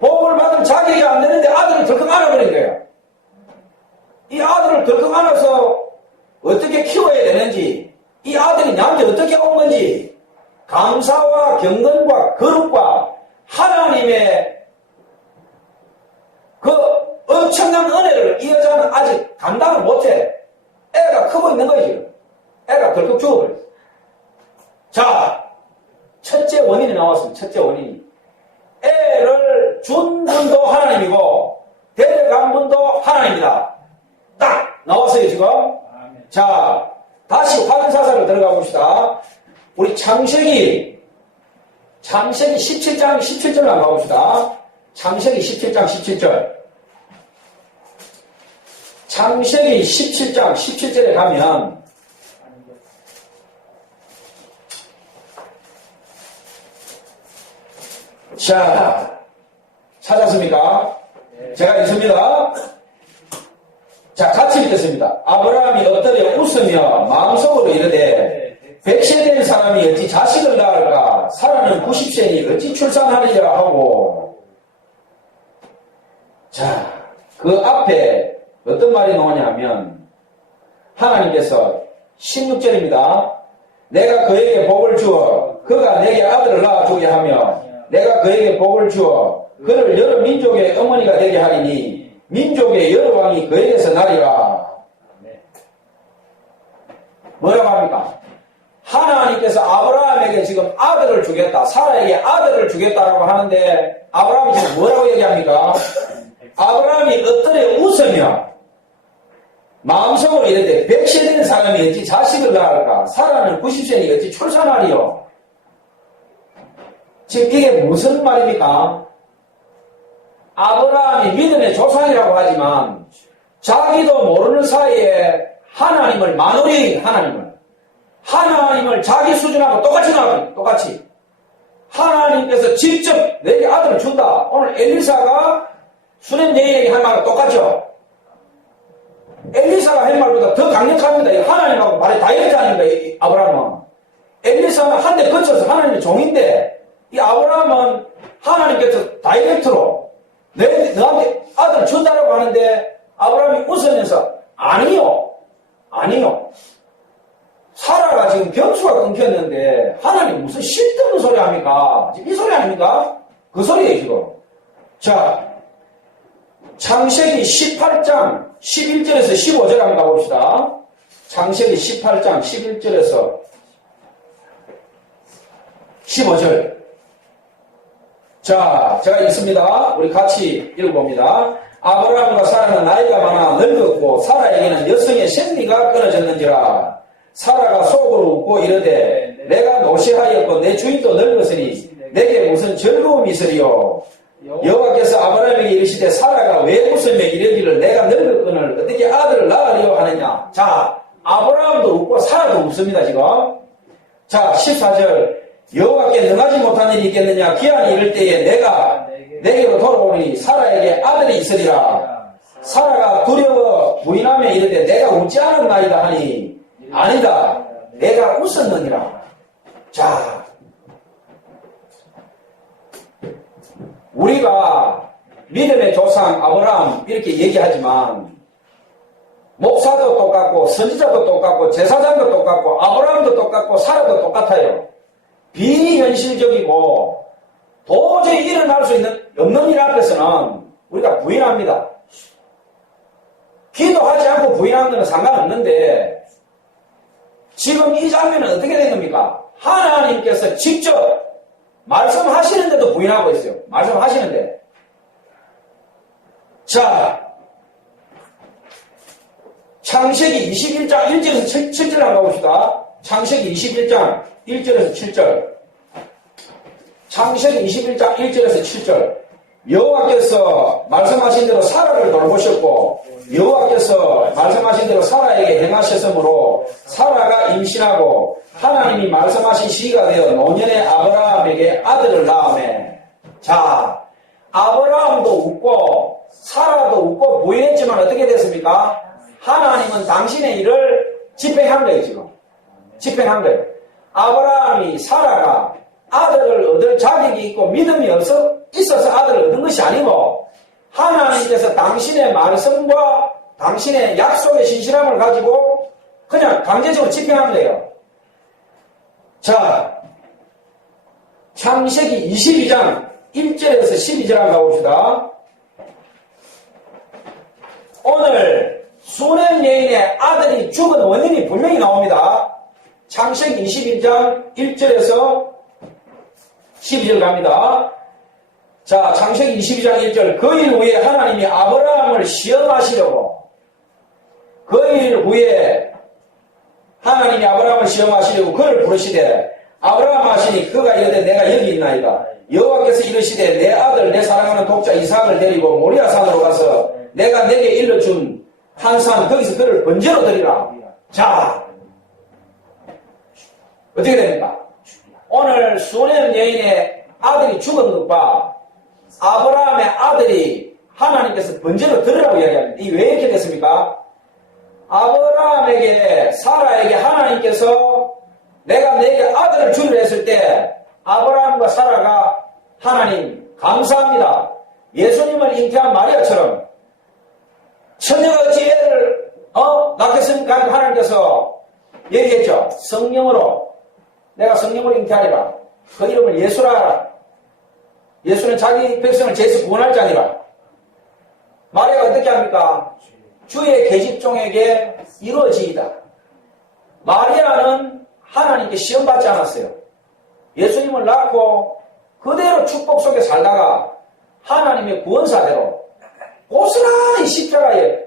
복을 받을 자격이 안 되는데 아들을 덜컥 안아버린 거예요. 이 아들을 덜컥 안아서 어떻게 키워야 되는지, 이 아들이 나한테 어떻게 온 건지, 감사와 경건과 거룩과 하나님의 그 엄청난 은혜를 이 여자는 아직 감당을 못해. 애가 크고 있는 거지. 애가 덜컥 죽어버렸어. 자, 첫째 원인이 나왔습니다. 첫째 원인이. 애를 준 분도 하나님이고 데려간 분도 하나님이다. 딱 나왔어요, 지금. 자, 다시 확인사사로 들어가 봅시다. 우리 창세기 17장 17절로 한번 가봅시다. 창세기 17장 17절. 창세기 17장 17절에 가면 자, 찾았습니까? 제가 읽습니다. 자, 같이 읽겠습니다. 아브라함이 엎드려 웃으며 마음속으로 이르되 100세 된 사람이 어찌 자식을 낳을까? 사라는 90세니 어찌 출산하리라 하고. 자, 그 앞에 어떤 말이 나오냐 하면 하나님께서 16절입니다. 내가 그에게 복을 주어 그가 내게 아들을 낳아주게 하며 내가 그에게 복을 주어 그를 여러 민족의 어머니가 되게 하리니 민족의 여러 왕이 그에게서 나리라. 뭐라고 합니까? 하나님께서 아브라함에게 지금 아들을 주겠다, 사라에게 아들을 주겠다라고 하는데 아브라함이 지금 뭐라고 얘기합니까? 아브라함이 엎드려 웃으며 마음속으로 이르되 100세 된 사람이 어찌 자식을 낳을까? 사라는 90세니 어찌 출산하리요? 지금 이게 무슨 말입니까? 아브라함이 믿음의 조상이라고 하지만 자기도 모르는 사이에 하나님을 만우리 하나님을 자기 수준하고 똑같이 나와요. 똑같이. 하나님께서 직접 내게 아들을 준다. 오늘 엘리사가 수렘 여인에게 한 말과 똑같죠? 엘리사가 한 말보다 더 강력합니다. 하나님하고 말이 다이렉트 아닙니까? 아브라함. 엘리사는 한 대 거쳐서 하나님의 종인데, 이 아브라함은 하나님께서 다이렉트로 너한테 아들 준다라고 하는데, 아브라함이 웃으면서 아니요. 사라가 지금 병수가 끊겼는데 하나님 무슨 쓸데없는 소리 합니까? 지금 이 소리 아닙니까? 그 소리예요 지금. 자, 창세기 18장 11절에서 15절 한번 가봅시다. 창세기 18장 11절에서 15절. 자, 제가 읽습니다. 우리 같이 읽어봅니다. 아브라함과 사라는 나이가 많아 늙었고 사라에게는 여성의 생리가 끊어졌는지라. 사라가 속으로 웃고 이르되 내가 노시하였고 내 주인도 늙었으니 내게 무슨 즐거움이 있으리요. 여호와께서 아브라함에게 이르시되 사라가 왜 웃으며 이르기를 내가 늙었거늘 어떻게 아들을 낳으려 하느냐. 자, 아브라함도 웃고 사라도 웃습니다 지금. 자, 14절. 여호와께 능하지 못한 일이 있겠느냐. 기한이 이를 때에 내가 내게로 돌아오니 사라에게 아들이 있으리라. 사라가 두려워 부인하며 이르되 내가 웃지 않았나이다 하니 아니다. 내가 웃었느니라. 자, 우리가 믿음의 조상 아브라함 이렇게 얘기하지만 목사도 똑같고 선지자도 똑같고 제사장도 똑같고 아브라함도 똑같고 사라도 똑같아요. 비현실적이고 도저히 일어날 수 없는 일 앞에서는 우리가 부인합니다. 기도하지 않고 부인하는 것은 상관없는데 지금 이 장면은 어떻게 된 겁니까? 하나님께서 직접 말씀하시는데도 부인하고 있어요. 말씀하시는데. 자, 창세기 21장 1절에서 7절 한번 가봅시다. 창세기 21장 1절에서 7절. 창세기 21장 1절에서 7절. 여호와께서 말씀하신 대로 사라를 돌보셨고 여호와께서 말씀하신 대로 사라에게 행하셨으므로 사라가 임신하고 하나님이 말씀하신 시기가 되어 노년의 아브라함에게 아들을 낳으매. 자, 아브라함도 웃고 사라도 웃고 부인했지만 어떻게 됐습니까? 하나님은 당신의 일을 집행한 거예요 지금. 집행한 거예요. 아브라함이 사라가 아들을 얻을 자격이 있고 믿음이 있어서 아들을 얻은 것이 아니고 하나님께서 당신의 말씀과 당신의 약속의 신실함을 가지고 그냥 강제적으로 집행한 거예요. 자, 창세기 22장 1절에서 12절 한번 가봅시다. 오늘 수넴 여인의 아들이 죽은 원인이 분명히 나옵니다. 창세기 21장 1절에서 12절 갑니다. 자, 창세기 22장 1절. 그 일 후에 하나님이 아브라함을 시험하시려고 그 일 후에 하나님이 아브라함을 시험하시려고 그를 부르시되 아브라함 하시니 그가 이르되 내가 여기 있나이다. 여호와께서 이르시되 내 아들 내 사랑하는 독자 이삭을 데리고 모리아 산으로 가서 내가 내게 일러준 한 산 거기서 그를 번제로 드리라. 자, 어떻게 됩니까? 오늘 수넴 여인의 아들이 죽은 것과 아브라함의 아들이 하나님께서 번제로 드리라고 이야기합니다. 이게 왜 이렇게 됐습니까? 아브라함에게 사라에게 하나님께서 내가 내게 아들을 주기로 했을 때 아브라함과 사라가 하나님 감사합니다. 예수님을 잉태한 마리아처럼 처녀가 지혜를 낳겠습니까? 하나님께서 얘기했죠. 성령으로 내가 성령으로 잉태하리라. 그 이름을 예수라 하라. 예수는 자기 백성을 죄에서 구원할 자니라. 마리아가 어떻게 합니까? 주의 계집종에게 이루어지이다. 마리아는 하나님께 시험받지 않았어요. 예수님을 낳고 그대로 축복 속에 살다가 하나님의 구원사대로 고스란히 십자가에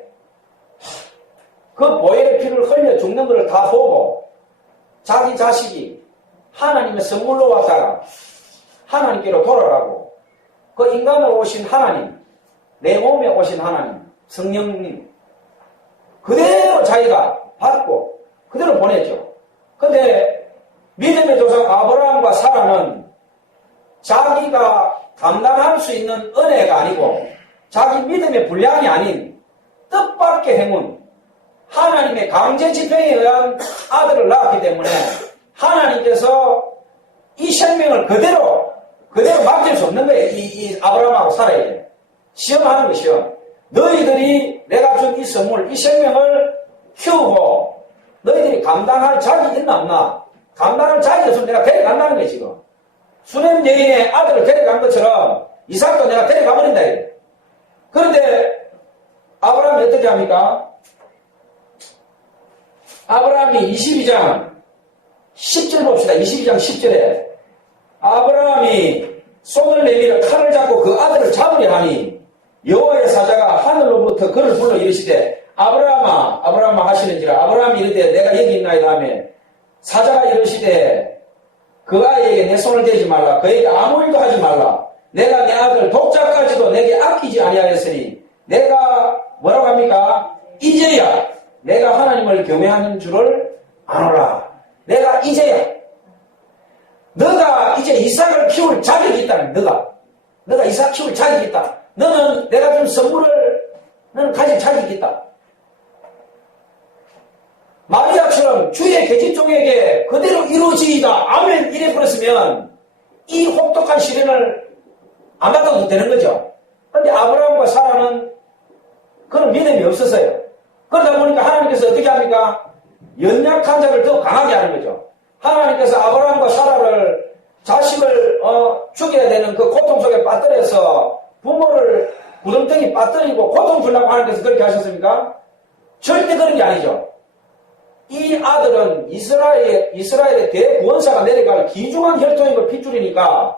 그 보혈의 피를 흘려 죽는 것을 다 보고 자기 자식이 하나님의 선물로 왔다가 하나님께로 돌아가고 그 인간으로 오신 하나님, 내 몸에 오신 하나님, 성령님 그대로 자기가 받고 그대로 보냈죠. 근데 믿음의 조상 아브라함과 사라는 자기가 감당할 수 있는 은혜가 아니고 자기 믿음의 분량이 아닌 뜻밖의 행운, 하나님의 강제 집행에 의한 아들을 낳았기 때문에 하나님께서 이 생명을 그대로 맡길 수 없는 거예요. 이 아브라함하고 사라에게. 시험하는 거예요, 시험. 너희들이 내가 준 이 선물, 이 생명을 키우고 너희들이 감당할 자격이 있나 없나? 감당할 자격이 없으면 내가 데려간다는 거예요, 지금. 수냄 여인의 아들을 데려간 것처럼 이삭도 내가 데려가버린다, 이거예요. 그런데 아브라함이 어떻게 합니까? 아브라함이 22장 10절 봅시다. 22장 10절에 아브라함이 손을 내밀어 칼을 잡고 그 아들을 잡으려 하니 여호와의 사자가 하늘로부터 그를 불러 이르시되 아브라함아 하시는지라. 아브라함이 이르되 내가 여기 있나이다 하며 사자가 이르시되 그 아이에게 내 손을 대지 말라. 그에게 아무 일도 하지 말라. 내가 내 아들 독자까지도 내게 아끼지 아니하였으니 내가 뭐라고 합니까? 이제야 내가 하나님을 경외하는 줄을 아노라. 내가 이제야 너가 이제 이삭을 키울 자격이 있다는 너가 이삭 키울 자격이 있다. 너는 내가 준 선물을 너는 가질 자격이 있다. 마리아처럼 주의 계집종에게 그대로 이루어지이다. 아멘. 이래 버렸으면 이 혹독한 시련을 안 받아도 되는 거죠. 그런데 아브라함과 사라는 그런 믿음이 없었어요. 그러다 보니까 하나님께서 어떻게 합니까? 연약한 자를 더 강하게 하는 거죠. 하나님께서 아브라함과 사라를 자식을 죽여야 되는 그 고통 속에 빠뜨려서 부모를 구덩텅이 빠뜨리고 고통 주려고 하나님께서 그렇게 하셨습니까? 절대 그런 게 아니죠. 이 아들은 이스라엘의 대구원사가 내려갈 귀중한 혈통이고 핏줄이니까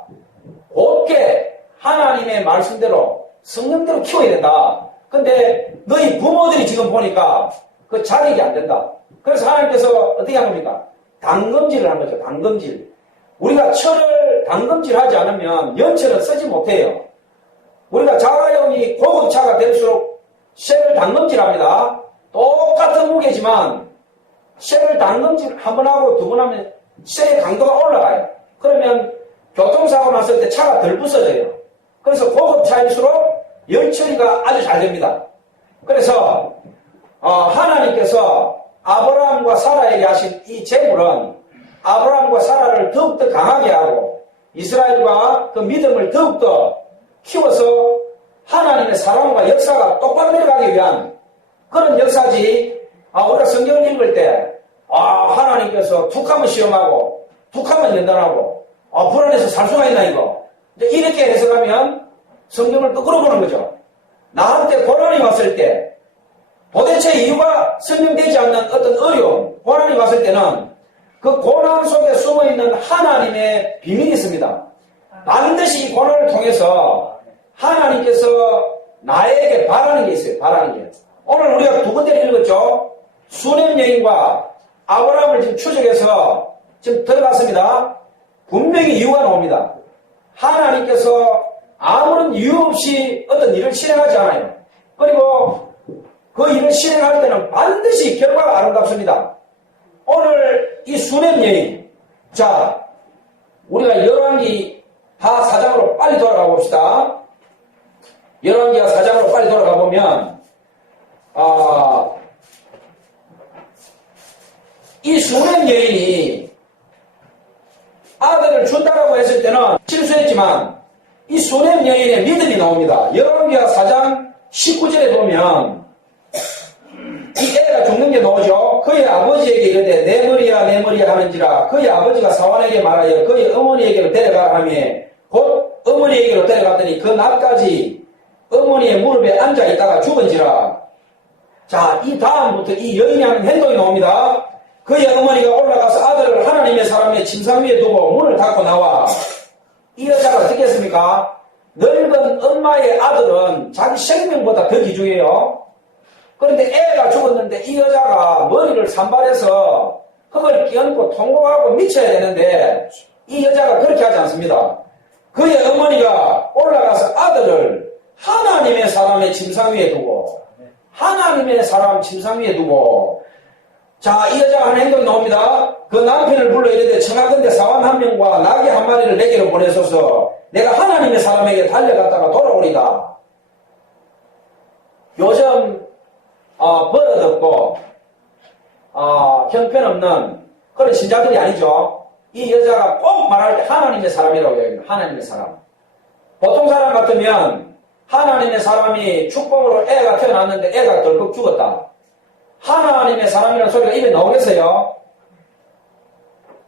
곧게 하나님의 말씀대로 성령대로 키워야 된다. 근데 너희 부모들이 지금 보니까 그 자격이 안 된다. 그래서 하나님께서 어떻게 한 겁니까? 당금질을 한 거죠. 당금질. 우리가 철을 당금질 하지 않으면 연철은 쓰지 못해요. 우리가 자가용이 고급차가 될수록 쇠를 당금질합니다. 똑같은 무게지만 쇠를 당금질 한 번 하고 두 번 하면 쇠의 강도가 올라가요. 그러면 교통사고 났을 때 차가 덜 부서져요. 그래서 고급차일수록 열 처리가 아주 잘 됩니다. 그래서 하나님께서 아브라함과 사라에게 하신 이 재물은 아브라함과 사라를 더욱더 강하게 하고 이스라엘과 그 믿음을 더욱더 키워서 하나님의 사랑과 역사가 똑바로 내려가기 위한 그런 역사지. 우리가 성경을 읽을 때 하나님께서 툭하면 시험하고 툭하면 연단하고 불안해서 살 수가 있나 이거 이렇게 해석하면 성경을 또 끌어보는 거죠. 나한테 고난이 왔을 때 도대체 이유가 설명되지 않는 어떤 어려움, 고난이 왔을 때는 그 고난 속에 숨어있는 하나님의 비밀이 있습니다. 반드시 이 고난을 통해서 하나님께서 나에게 바라는 게 있어요. 바라는 게. 오늘 우리가 두 번째를 읽었죠. 수냄 여인과 아브라함을 지금 추적해서 지금 들어갔습니다. 분명히 이유가 나옵니다. 하나님께서 아무런 이유 없이 어떤 일을 실행하지 않아요. 그리고 그 일을 실행할 때는 반드시 결과가 아름답습니다. 오늘 이 수냄 여인, 자, 우리가 열왕기 하 4장으로 빨리 돌아가 봅시다. 열왕기하 4장으로 빨리 돌아가 보면 이 수냄 여인이 아들을 준다라고 했을 때는 실수했지만 이 수냄 여인의 믿음이 나옵니다. 열왕기하 4장 19절에 보면 이 애가 죽는 게 나오죠. 그의 아버지에게 이르되 내 머리야 내 머리야 하는지라 그의 아버지가 사환에게 말하여 그의 어머니에게로 데려가라 하며 곧 어머니에게로 데려갔더니 그 낮까지 어머니의 무릎에 앉아 있다가 죽은지라. 자, 이 다음부터 이 여인이 하는 행동이 나옵니다. 그의 어머니가 올라가서 아들을 하나님의 사람의 침상 위에 두고 문을 닫고 나와. 이 여자가 어떻게 했습니까? 늙은 엄마의 아들은 자기 생명보다 더 귀중해요. 그런데 애가 죽었는데 이 여자가 머리를 산발해서 흙을 끼얹고 통곡하고 미쳐야 되는데 이 여자가 그렇게 하지 않습니다. 그의 어머니가 올라가서 아들을 하나님의 사람의 침상 위에 두고 하나님의 사람 침상 위에 두고 자, 이 여자가 하는 행동이 나옵니다. 그 남편을 불러 이르되 청하건대 사환 한 명과 나귀 한 마리를 내게로 보내소서. 내가 하나님의 사람에게 달려갔다가 돌아오리다. 요즘 버릇없고 형편없는 그런 신자들이 아니죠. 이 여자가 꼭 말할 때 하나님의 사람이라고 얘기합니다. 하나님의 사람. 보통 사람 같으면 하나님의 사람이 축복으로 애가 태어났는데 애가 덜컥 죽었다. 하나님의 사람이라는 소리가 입에 나오겠어요?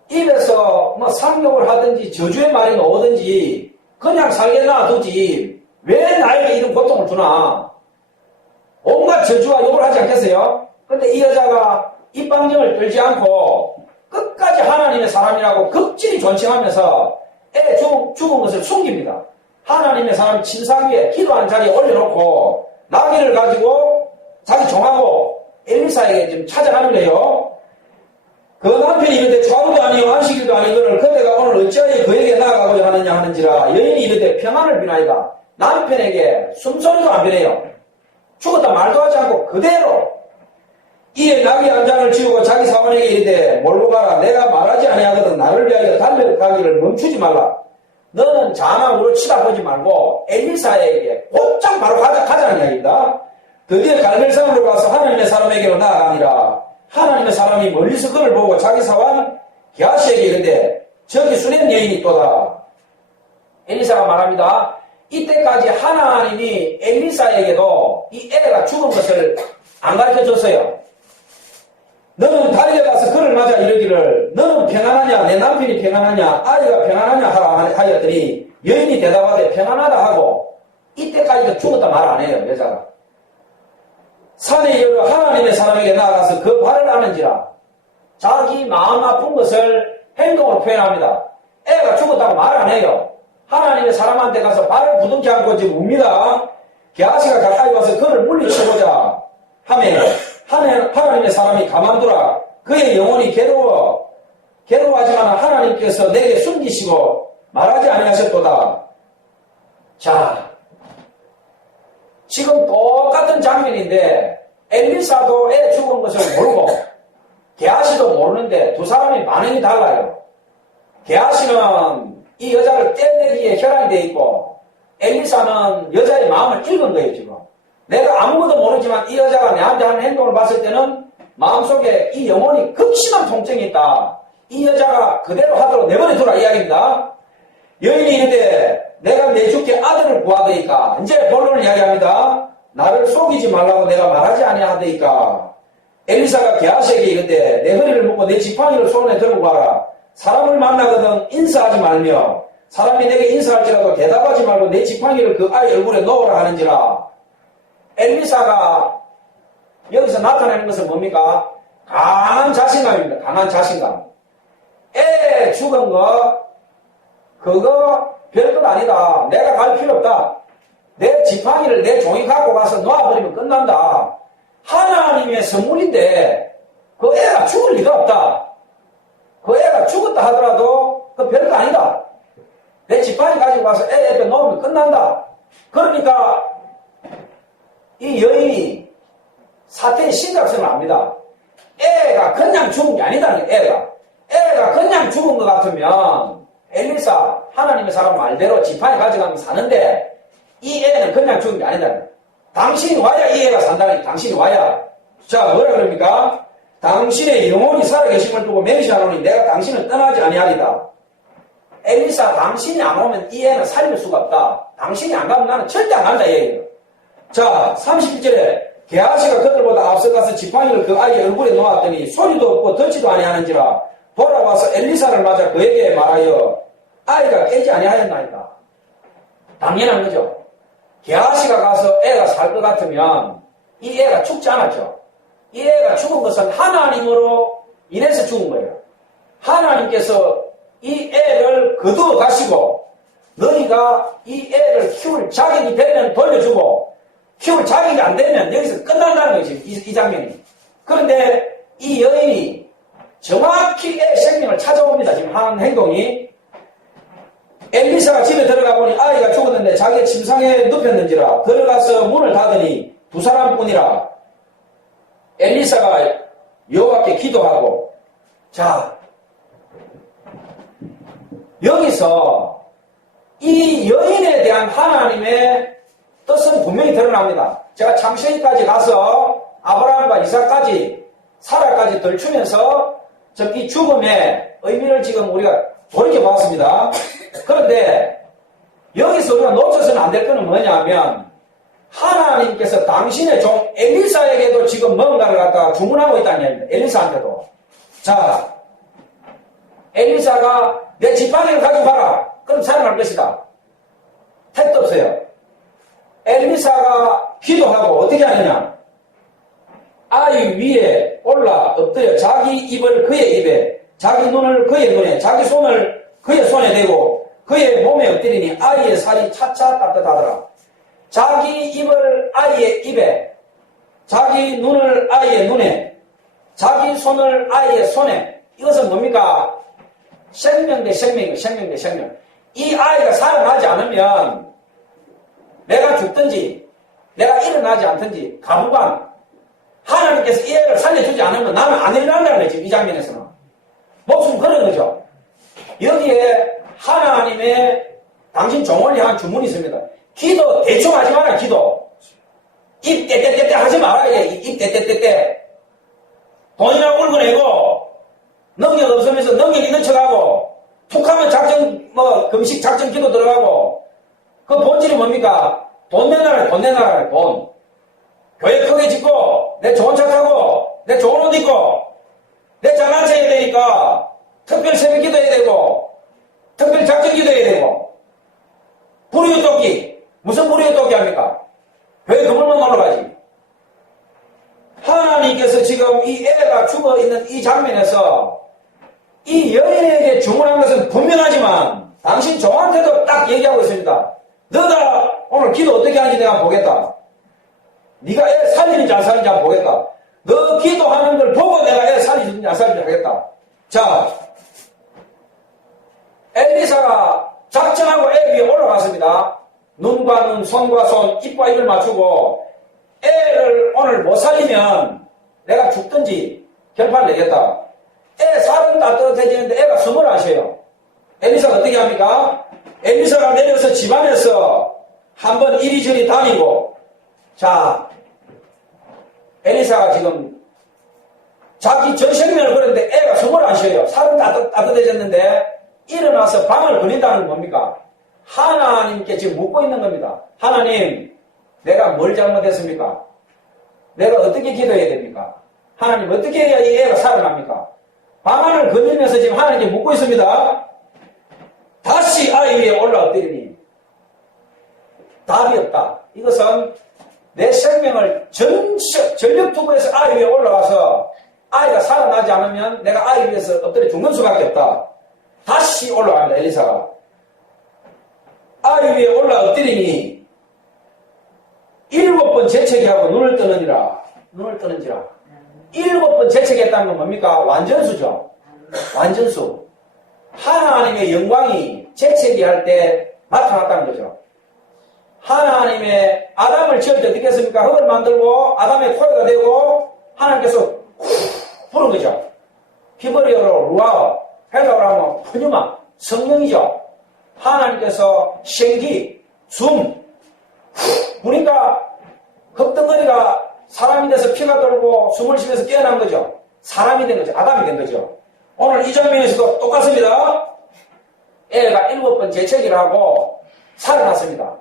입에서 뭐 상욕을 하든지 저주의 말이 나오든지 그냥 살게 놔두지 왜 나에게 이런 고통을 주나? 온갖 저주와 욕을 하지 않겠어요? 그런데 이 여자가 입방정을 떨지 않고 끝까지 하나님의 사람이라고 극진히 존칭하면서 애 죽은 것을 숨깁니다. 하나님의 사람이 침상 위에 기도하는 자리에 올려놓고 나귀를 가지고 자기 종하고 엘리사에게 지금 찾아가는 거예요. 그 남편이 이르되 좌우도 아니요 안식일도 아니거늘 그대가 오늘 어찌하여 그에게 나아가고자 하느냐 하는지라 여인이 이르되 평안을 비나이다. 남편에게 숨소리도 안 비네요. 죽었다 말도 하지 않고 그대로 이에 나귀 한 장을 지우고 자기 사원에게 이르되 몰고 가라. 내가 말하지 아니하거든 나를 위하여 달려가기를 멈추지 말라. 너는 자나우로 치다보지 말고 엘리사에게 곧장 바로 가자는 이야기입니다. 드디어 갈멜산으로 가서 하나님의 사람에게로 나아가니라. 하나님의 사람이 멀리서 그를 보고 자기 사원 게하시에게 이르되 저기 수렘 여인이 또다. 엘리사가 말합니다. 이때까지 하나님이 엘리사에게도 이 애가 죽은 것을 안 가르쳐줬어요. 너는 달려가서 그를 맞아 이르기를 너는 평안하냐 내 남편이 평안하냐 아이가 평안하냐 하라 하였더니 여인이 대답하되 평안하다 하고 이때까지도 죽었다 말 안 해요. 여자가 산에 이르러 하나님의 사람에게 나아가서 그 발을 아는지라. 자기 마음 아픈 것을 행동으로 표현합니다. 애가 죽었다고 말 안 해요. 하나님의 사람한테 가서 발을 부둥켜 안고 지금 웁니다. 게하시가 가까이 와서 그를 물리치고자 하면 하나님의 사람이 가만두라. 그의 영혼이 괴로워하지만 하나님께서 내게 숨기시고 말하지 아니하셨도다. 자, 지금 똑같은 장면인데 엘리사도 애 죽은 것을 모르고 게하시도 모르는데 두 사람이 반응이 달라요. 게하시는 이 여자를 떼내기에 혈안이 돼 있고 엘리사는 여자의 마음을 읽은 거예요. 지금 내가 아무것도 모르지만 이 여자가 내한테 하는 행동을 봤을 때는 마음속에 이 영혼이 극심한 통증이 있다. 이 여자가 그대로 하도록 내버려두라 이야기입니다. 여인이 이르되 내가 내 주께 아들을 구하더이까. 이제 본론을 이야기합니다. 나를 속이지 말라고 내가 말하지 아니하더이까. 엘리사가 게하시에게 이르되 내 허리를 묶고 내 지팡이를 손에 들고 가라. 사람을 만나거든 인사하지 말며 사람이 내게 인사할지라도 대답하지 말고 내 지팡이를 그 아이 얼굴에 놓으라 하는지라. 엘리사가 여기서 나타내는 것은 뭡니까? 강한 자신감입니다. 강한 자신감. 애 죽은 거 그거 별것 아니다. 내가 갈 필요 없다. 내 지팡이를 내 종이 갖고 가서 놓아버리면 끝난다. 하나님의 선물인데 그 애가 죽을 리가 없다. 그 애가 죽었다 하더라도 그 별거 아니다. 내 지팡이 가지고 가서 애 옆에 놓으면 끝난다. 그러니까 이 여인이 사태의 심각성을 압니다. 애가 그냥 죽은 게 아니다. 애가 그냥 죽은 것 같으면 엘리사 하나님의 사람 말대로 지팡이 가져가면 사는데 이 애는 그냥 죽은 게 아니다. 당신이 와야 이 애가 산다니. 당신이 와야. 자, 뭐라 그럽니까? 당신의 영혼이 살아계심을 두고 맹세하노니 내가 당신을 떠나지 아니하리다. 엘리사 당신이 안 오면 이 애는 살릴 수가 없다. 당신이 안 가면 나는 절대 안 간다 이 얘기예요. 자, 31절에 게하시가 그들보다 앞서가서 지팡이를 그 아이의 얼굴에 놓았더니 소리도 없고 듣지도 아니하는지라 돌아와서 엘리사를 맞아 그에게 말하여 아이가 깨지 아니하였나이다. 당연한 거죠. 게하시가 가서 애가 살 것 같으면 이 애가 죽지 않았죠. 이 애가 죽은 것은 하나님으로 인해서 죽은 거예요. 하나님께서 이 애를 거두어 가시고 너희가 이 애를 키울 자격이 되면 돌려주고 키울 자격이 안 되면 여기서 끝난다는 거지. 이 장면이. 그런데 이 여인이 정확히 애 생명을 찾아옵니다. 지금 하는 행동이. 엘리사가 집에 들어가 보니 아이가 죽었는데 자기의 침상에 눕혔는지라 들어가서 문을 닫으니 두 사람뿐이라. 엘리사가 여호와께 기도하고. 자, 여기서 이 여인에 대한 하나님의 뜻은 분명히 드러납니다. 제가 창세기까지 가서 아브라함과 이삭까지 사라까지 들추면서 이 죽음의 의미를 지금 우리가 돌이켜봤습니다. 그런데 여기서 우리가 놓쳐서는 안 될 거는 뭐냐면 하나님께서 당신의 종 엘리사에게도 지금 뭔가를 갖다가 주문하고 있다는 얘기입니다. 엘리사한테도. 자, 엘리사가 내 지팡이를 가지고 가라. 그럼 살아날 것이다. 택도 없어요. 엘리사가 기도하고 어떻게 하느냐. 아이 위에 올라 엎드려 자기 입을 그의 입에, 자기 눈을 그의 눈에, 자기 손을 그의 손에 대고 그의 몸에 엎드리니 아이의 살이 차차 따뜻하더라. 자기 입을 아이의 입에, 자기 눈을 아이의 눈에, 자기 손을 아이의 손에. 이것은 뭡니까? 생명 대 생명이에요. 생명 대 생명. 이 아이가 살아나지 않으면 내가 죽든지 내가 일어나지 않든지 가부간 하나님께서 이 애를 살려주지 않으면 나는 안 일어난다는 거지. 이 장면에서는 목숨 그런 거죠. 여기에 하나님의 당신 종을 향한 주문이 있습니다. 기도 대충 하지 마라. 기도 입 떼떼떼떼 하지 말아야 돼. 입 떼떼떼떼. 돈이나 울고 내고 능력 없으면서 능력 있는 척하고 툭하면 작전 금식 작전 기도 들어가고 그 본질이 뭡니까? 돈 내놔라. 돈 내놔라. 돈. 교회 크게 짓고 내 좋은 차 타고 내 좋은 옷 입고 내 잘난 체 해야 되니까 특별 새벽 기도 해야 되고 특별 작전 기도 해야 되고 불의의 돕기. 무슨 불의의 돕기 합니까? 교회 그물만 놀러 가지. 하나님께서 지금 이 애가 죽어있는 이 장면에서 이 여인에게 주문한 것은 분명하지만 당신 종한테도 딱 얘기하고 있습니다. 너가 오늘 기도 어떻게 하는지 내가 보겠다. 네가 애 살리는지 안 살리는지 한번 보겠다. 너 기도하는 걸 보고 내가 애 살리는지 안 살리는지 하겠다. 자, 엘리사가 작정하고 애 위에 올라갔습니다. 눈과 눈, 손과 손, 입과 입을 맞추고 애를 오늘 못 살리면 내가 죽든지 결판을 내겠다. 애 살은 따뜻해지는데 애가 숨을 안 쉬어요. 엘리사가 어떻게 합니까? 엘리사가 내려서 집안에서 한번 이리저리 다니고, 자, 엘리사가 지금 자기 전 생명을 걸었는데 애가 숨을 안 쉬어요. 살은 따뜻해졌는데 일어나서 방을 거린다는 건 뭡니까? 하나님께 지금 묻고 있는 겁니다. 하나님, 내가 뭘 잘못했습니까? 내가 어떻게 기도해야 됩니까? 하나님, 어떻게 해야 이 애가 살아납니까? 방안을 거닐면서 지금 하나님께 묻고 있습니다. 다시 아이 위에 올라 엎드리니 답이 없다. 이것은 내 생명을 전력 투구해서 아이 위에 올라가서 아이가 살아나지 않으면 내가 아이 위에서 엎드려 죽는 수밖에 없다. 다시 올라갑니다. 엘리사가 아이 위에 올라 엎드리니 7번 재채기하고 눈을 뜨는지라. 7번 재채기했다는 건 뭡니까? 완전수죠. 완전수. 하나님의 영광이 재채기할 때 나타났다는 거죠. 하나님의 아담을 지을 때 어떻게 했습니까? 흙을 만들고 아담의 코에다 대고 하나님께서 후 부른 거죠. 히브리어로 루아어, 헬라어로 하면 푸뉴마, 성령이죠. 하나님께서 생기, 숨, 후 부니까 흙덩어리가 사람이 돼서 피가 돌고 숨을 쉬면서 깨어난 거죠. 사람이 된 거죠. 아담이 된 거죠. 오늘 이 장면에서도 똑같습니다. 애가 7번 재채기를 하고 살아났습니다.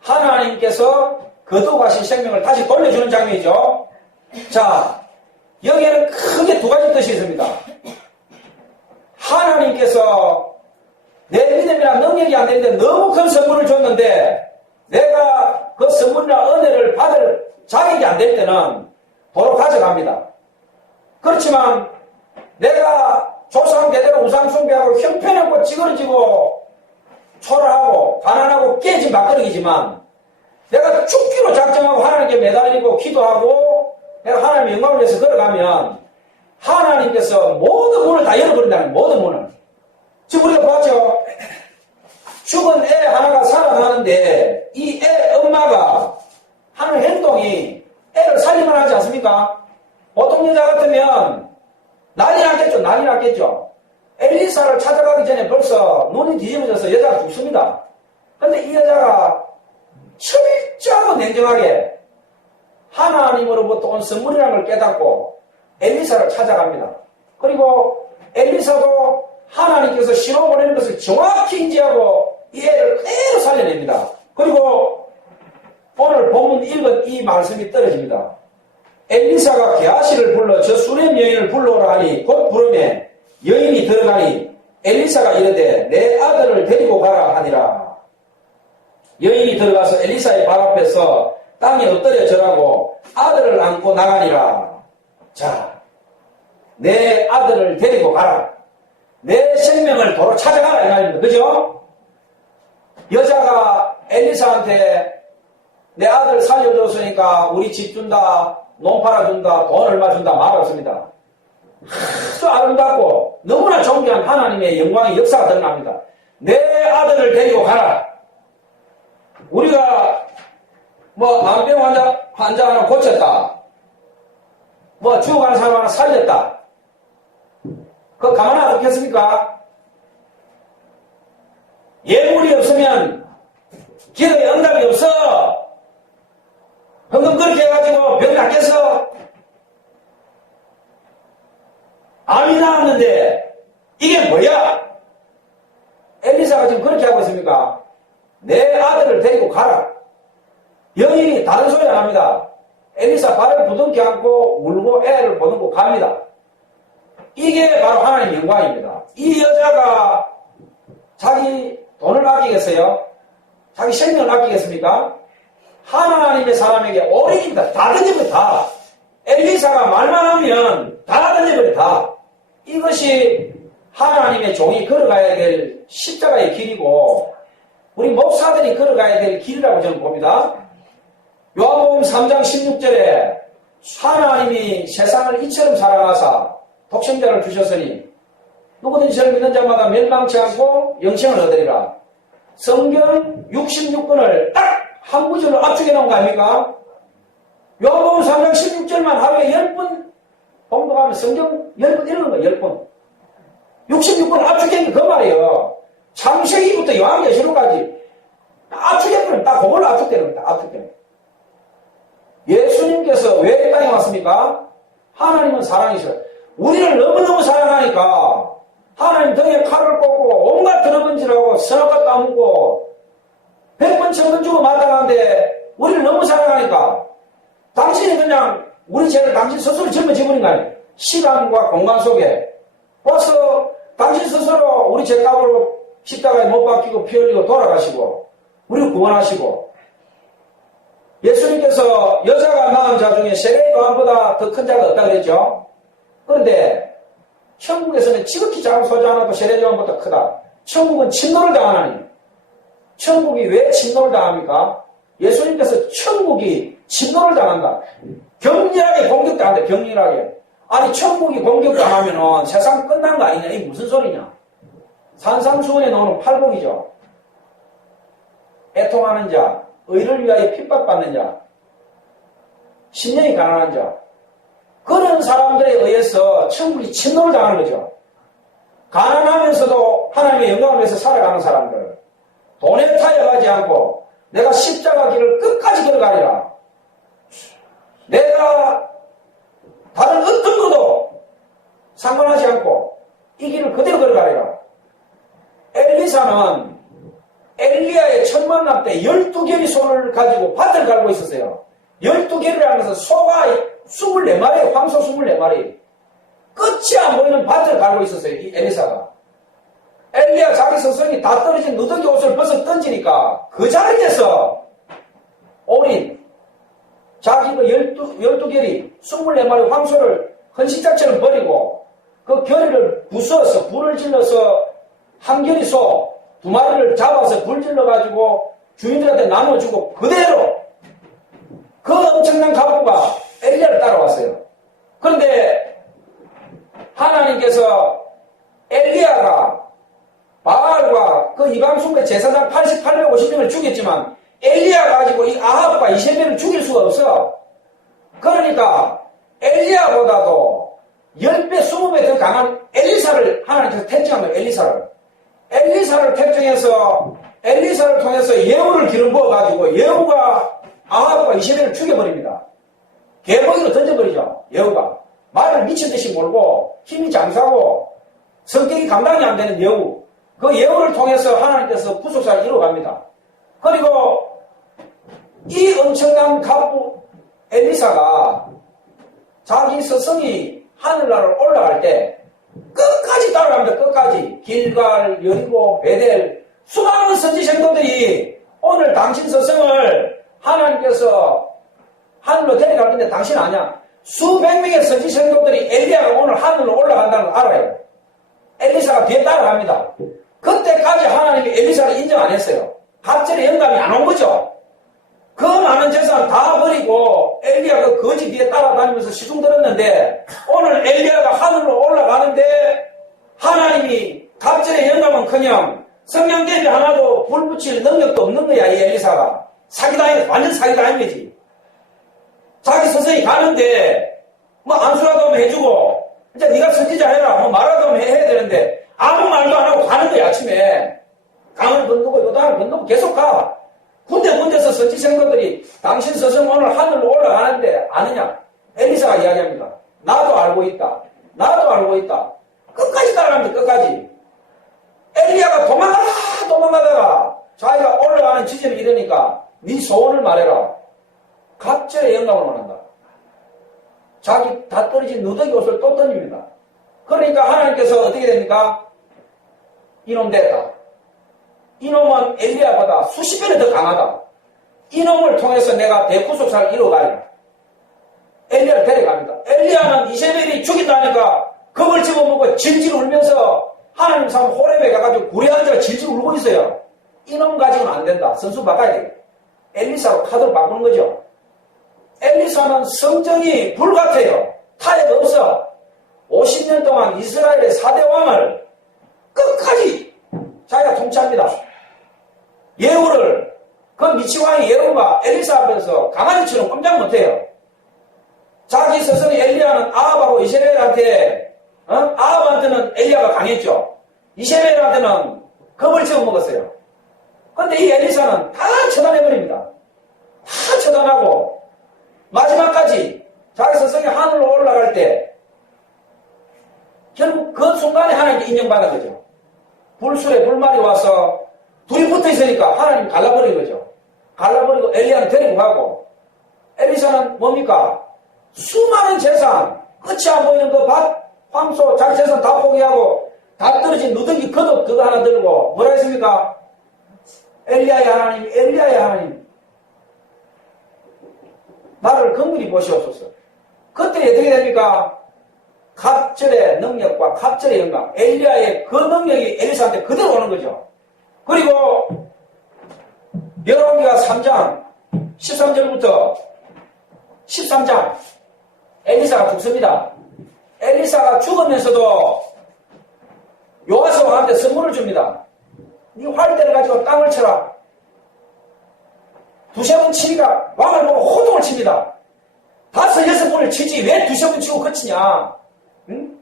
하나님께서 거두가신 생명을 다시 돌려주는 장면이죠. 자, 여기에는 크게 두 가지 뜻이 있습니다. 하나님께서 내 믿음이나 능력이 안 되는데 너무 큰 선물을 줬는데 내가 그 선물이나 은혜를 받을 자격이 안 될 때는 도로 가져갑니다. 그렇지만 내가 조상 대대로 우상 숭배하고 형편없고 찌그러지고 초라하고 가난하고 깨진 밥그릇이지만 내가 죽기로 작정하고 하나님께 매달리고 기도하고 내가 하나님의 영광을 위해서 걸어가면 하나님께서 모든 문을 다 열어버린다는 모든 문을. 지금 우리가 봤죠? 죽은 애 하나가 살아나는데 이 애 엄마가 하는 행동이 애를 살리만 하지 않습니까? 보통 여자 같으면 난리 났겠죠. 엘리사를 찾아가기 전에 벌써 눈이 뒤집어져서 여자가 죽습니다. 근데 이 여자가 철저하고 냉정하게 하나님으로부터 온 선물이라는 걸 깨닫고 엘리사를 찾아갑니다. 그리고 엘리사도 하나님께서 신호 보내는 것을 정확히 인지하고 이 애를 그대로 살려냅니다. 그리고 오늘 본문 읽은 이 말씀이 떨어집니다. 엘리사가 게하시를 불러 저 수렘 여인을 불러오라 하니 곧 부르매 여인이 들어가니 엘리사가 이르되 내 아들을 데리고 가라 하니라. 여인이 들어가서 엘리사의 발 앞에서 땅에 엎드려 절하고 아들을 안고 나가니라. 자, 내 아들을 데리고 가라. 내 생명을 도로 찾아가라 이 말입니다. 그죠? 여자가 엘리사한테 내 아들 살려줬으니까 우리 집 준다, 논 팔아준다, 돈 얼마 준다 말 없습니다. 아주 아름답고 너무나 존귀한 하나님의 영광의 역사가 드러납니다. 내 아들을 데리고 가라. 우리가 암병 환자 하나 고쳤다. 죽어가는 사람 하나 살렸다. 그거 가만 안 두겠습니까? 예물이 없으면 기도에 응답이 없어. 방금 그렇게 해가지고 병 낫겠어? 암이 나왔는데 이게 뭐야? 엘리사가 지금 그렇게 하고 있습니까? 내 아들을 데리고 가라. 여인이 다른 소리 안 합니다. 엘리사 발을 부둥켜 안고 울고 애를 보듬고 갑니다. 이게 바로 하나님의 영광입니다. 이 여자가 자기 돈을 아끼겠어요? 자기 생명을 아끼겠습니까? 하나님의 사람에게 올인입니다. 다 던져버려, 다. 엘리사가 말만 하면 다 던져버려, 다. 이것이 하나님의 종이 걸어가야 될 십자가의 길이고 우리 목사들이 걸어가야 될 길이라고 저는 봅니다. 요한복음 3장 16절에 하나님이 세상을 이처럼 사랑하사 독생자를 주셨으니 누구든지 저를 믿는 자마다 멸망치 않고 영생을 얻으리라. 성경 66권을 딱 한 구절로 압축해 놓은 거 아닙니까? 요한복음 3장 16절만 하루에 10번 봉독하면 성경 10번 읽은 거예요. 10번. 66권을 압축해 놓은 그 말이에요. 창세기부터 요한계시록까지 압축해버리면 딱 그걸로 압축되는 거다. 압축되는 거. 예수님께서 왜 이 땅에 왔습니까? 하나님은 사랑이셔요. 우리를 너무너무 사랑하니까 하나님 등에 칼을 꽂고 온갖 더러번지라고 선악과 따먹고 100번 1000번 주고 마땅한데 우리를 너무 사랑하니까 당신이 그냥 우리 죄를 당신 스스로 짊어지버린 거 아니에요. 시간과 공간 속에 와서 당신 스스로 우리 죄값으로 십자가에 못 박히고 피 흘리고 돌아가시고 우리를 구원하시고 예수님께서 여자가 낳은 자 중에 세례 요한보다 더 큰 자가 없다고 그랬죠. 그런데 천국에서는 지극히 작은 소자 하나도 세례 요한보다 크다. 천국은 침노를 당하나니. 천국이 왜 침노를 당합니까? 예수님께서 천국이 침노를 당한다. 격렬하게 공격당한다. 격렬하게. 아니 천국이 공격당하면 세상 끝난 거 아니냐. 이게 무슨 소리냐. 산상수훈에 나오는 팔복이죠. 애통하는 자, 의를 위하여 핍박받는 자, 심령이 가난한 자, 그런 사람들에 의해서 천국이 침노를 당하는 거죠. 가난하면서도 하나님의 영광을 위해서 살아가는 사람들, 돈에 타협하지 않고 내가 십자가 길을 끝까지 걸어가리라. 내가 다른 어떤 것도 상관하지 않고 이 길을 그대로 걸어가리라. 엘리사는 엘리야의 첫 만남 때 12개의 소를 가지고 밭을 갈고 있었어요. 12개를 하면서 소가 24마리, 황소 24마리. 끝이 안 보이는 밭을 갈고 있었어요. 이 엘리사가. 엘리야 자기 스승이 다 떨어진 누더기 옷을 벗어 던지니까 그 자리에서 올인, 자기 그 12개리 24마리 황소를 헌신자처럼 버리고 그 결의를 부숴서 불을 질러서 한 결이 소 2마리를 잡아서 불 질러가지고 주인들한테 나눠주고 그대로 그 엄청난 가부가 엘리야를 따라왔어요. 그런데 하나님께서 엘리야가 바알과 그 이방숭배 제사장 850명을 죽였지만 엘리야 가지고 이 아합과 이세벨을 죽일 수가 없어. 그러니까 엘리야보다도 10배, 20배 더 강한 엘리사를 하나님께서 택정한 거예요. 엘리사를 택정해서 엘리사를 통해서 예후를 기름 부어가지고 예후가 아합과 이세벨을 죽여버립니다. 개먹이로 던져버리죠. 예후가 말을 미친듯이 몰고 힘이 장사고 성격이 감당이 안 되는 예우. 그 예우를 통해서 하나님께서 구속사를 이루어갑니다. 그리고 이 엄청난 갑부 엘리사가 자기 스승이 하늘나라로 올라갈 때 끝까지 따라갑니다. 끝까지. 길갈, 여리고, 베델 수많은 선지생도들이 오늘 당신 스승을 하나님께서 하늘로 데려갈 건데 당신 아냐? 수백 명의 선지생도들이 엘리야가 오늘 하늘로 올라간다는 걸 알아요. 엘리사가 뒤에 따라갑니다. 그때까지 하나님이 엘리사를 인정 안 했어요. 갑절의 영감이 안 온 거죠. 그 많은 재산 다 버리고 엘리야가 그 거지 뒤에 따라다니면서 시중 들었는데 오늘 엘리야가 하늘로 올라가는데 하나님이 갑절의 영감은커녕 성령 대비 하나도 불 붙일 능력도 없는 거야. 이 엘리사가 사기당해, 완전 사기당한 거지. 자기 스승이 가는데 뭐 안수라도 한번 해주고 이제 네가 선지자 해라 뭐 말라도 한번 해야 되는데 아무 말도 안 하고 가는 거야. 아침에 강을 건너고 요단을 건너고 계속 가. 군데군데서 선지생도들이 당신 스승 오늘 하늘로 올라가는데 아느냐? 엘리사가 이야기합니다. 나도 알고 있다. 나도 알고 있다. 끝까지 따라갑니다. 끝까지. 엘리야가 도망가다가 자기가 올라가는 지점에 이르니까 네 소원을 말해라. 갑절의 영감을 원한다. 자기 다 떨어진 누더기 옷을 또 던집니다. 그러니까 하나님께서 어떻게 됩니까? 이놈 됐다. 이놈은 엘리야보다 수십 배는 더 강하다. 이놈을 통해서 내가 대구속사를 이루어가리라. 엘리야를 데려갑니다. 엘리야는 이세벨이 죽인다니까 겁을 집어먹고 질질 울면서 하나님 상 호렙에 가가지고 굴에 앉아 질질 울고 있어요. 이놈 가지고는 안 된다. 선수 바꿔야 돼. 엘리사로 카드를 바꾸는 거죠. 엘리사는 성정이 불같아요. 타협 없어. 50년 동안 이스라엘의 4대 왕을 끝까지 자기가 통치합니다. 예후를 그 미치왕의 예후가 엘리사 앞에서 강아지처럼 꼼짝 못해요. 자기 스승의 엘리야는 아합하고 이세벨한테 아합한테는 엘리야가 강했죠. 이세벨한테는 겁을 집어먹었어요. 근데 이 엘리사는 다 처단해버립니다. 다 처단하고 마지막까지 자기 스승이 하늘로 올라갈 때 결국 그 순간에 하나님께 인정받은 거죠. 불술에 불말이 와서 둘이 붙어 있으니까 하나님 갈라버린 거죠. 갈라버리고 엘리야는 데리고 가고 엘리사는 뭡니까? 수많은 재산, 끝이 안 보이는 그 밭, 황소, 자기 재산 다 포기하고 다 떨어진 누더기 겉옷 그거 하나 들고 뭐라 했습니까? 엘리야의 하나님, 엘리야의 하나님 나를 긍휼히 보시옵소서. 그때 어떻게 됩니까? 갑절의 능력과 갑절의 영광, 엘리야의 그 능력이 엘리사한테 그대로 오는 거죠. 그리고 열왕기하 3장 13절부터 13장 엘리사가 죽습니다. 엘리사가 죽으면서도 요아스 왕한테 선물을 줍니다. 네 활대를 가지고 땅을 쳐라. 두세 번 치니까 왕을 보고 호동을 칩니다. 5, 6번을 치지 왜 두세 번 치고 그치냐. 응?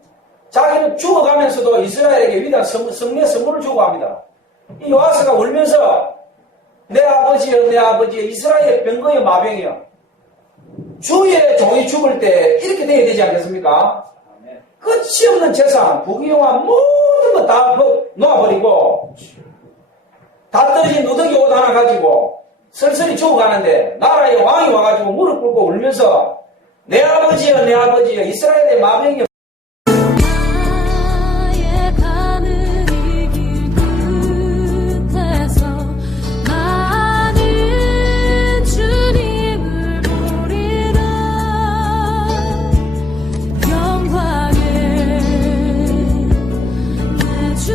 자기는 죽어가면서도 이스라엘에게 위대한 성례 선물을 주고 합니다. 이 요아스가 울면서 내 아버지여 내 아버지여 이스라엘의 병거여 마병이여 주의 종이 죽을 때 이렇게 돼야 되지 않겠습니까? 끝이 없는 재산 부귀영화 모든 거 다 놓아버리고 다 떨어진 누더기 옷 하나 가지고 슬슬이 죽어가는데 나라의 왕이 와가지고 무릎 꿇고 울면서 내 아버지여 내 아버지여 이스라엘의 마병이여 주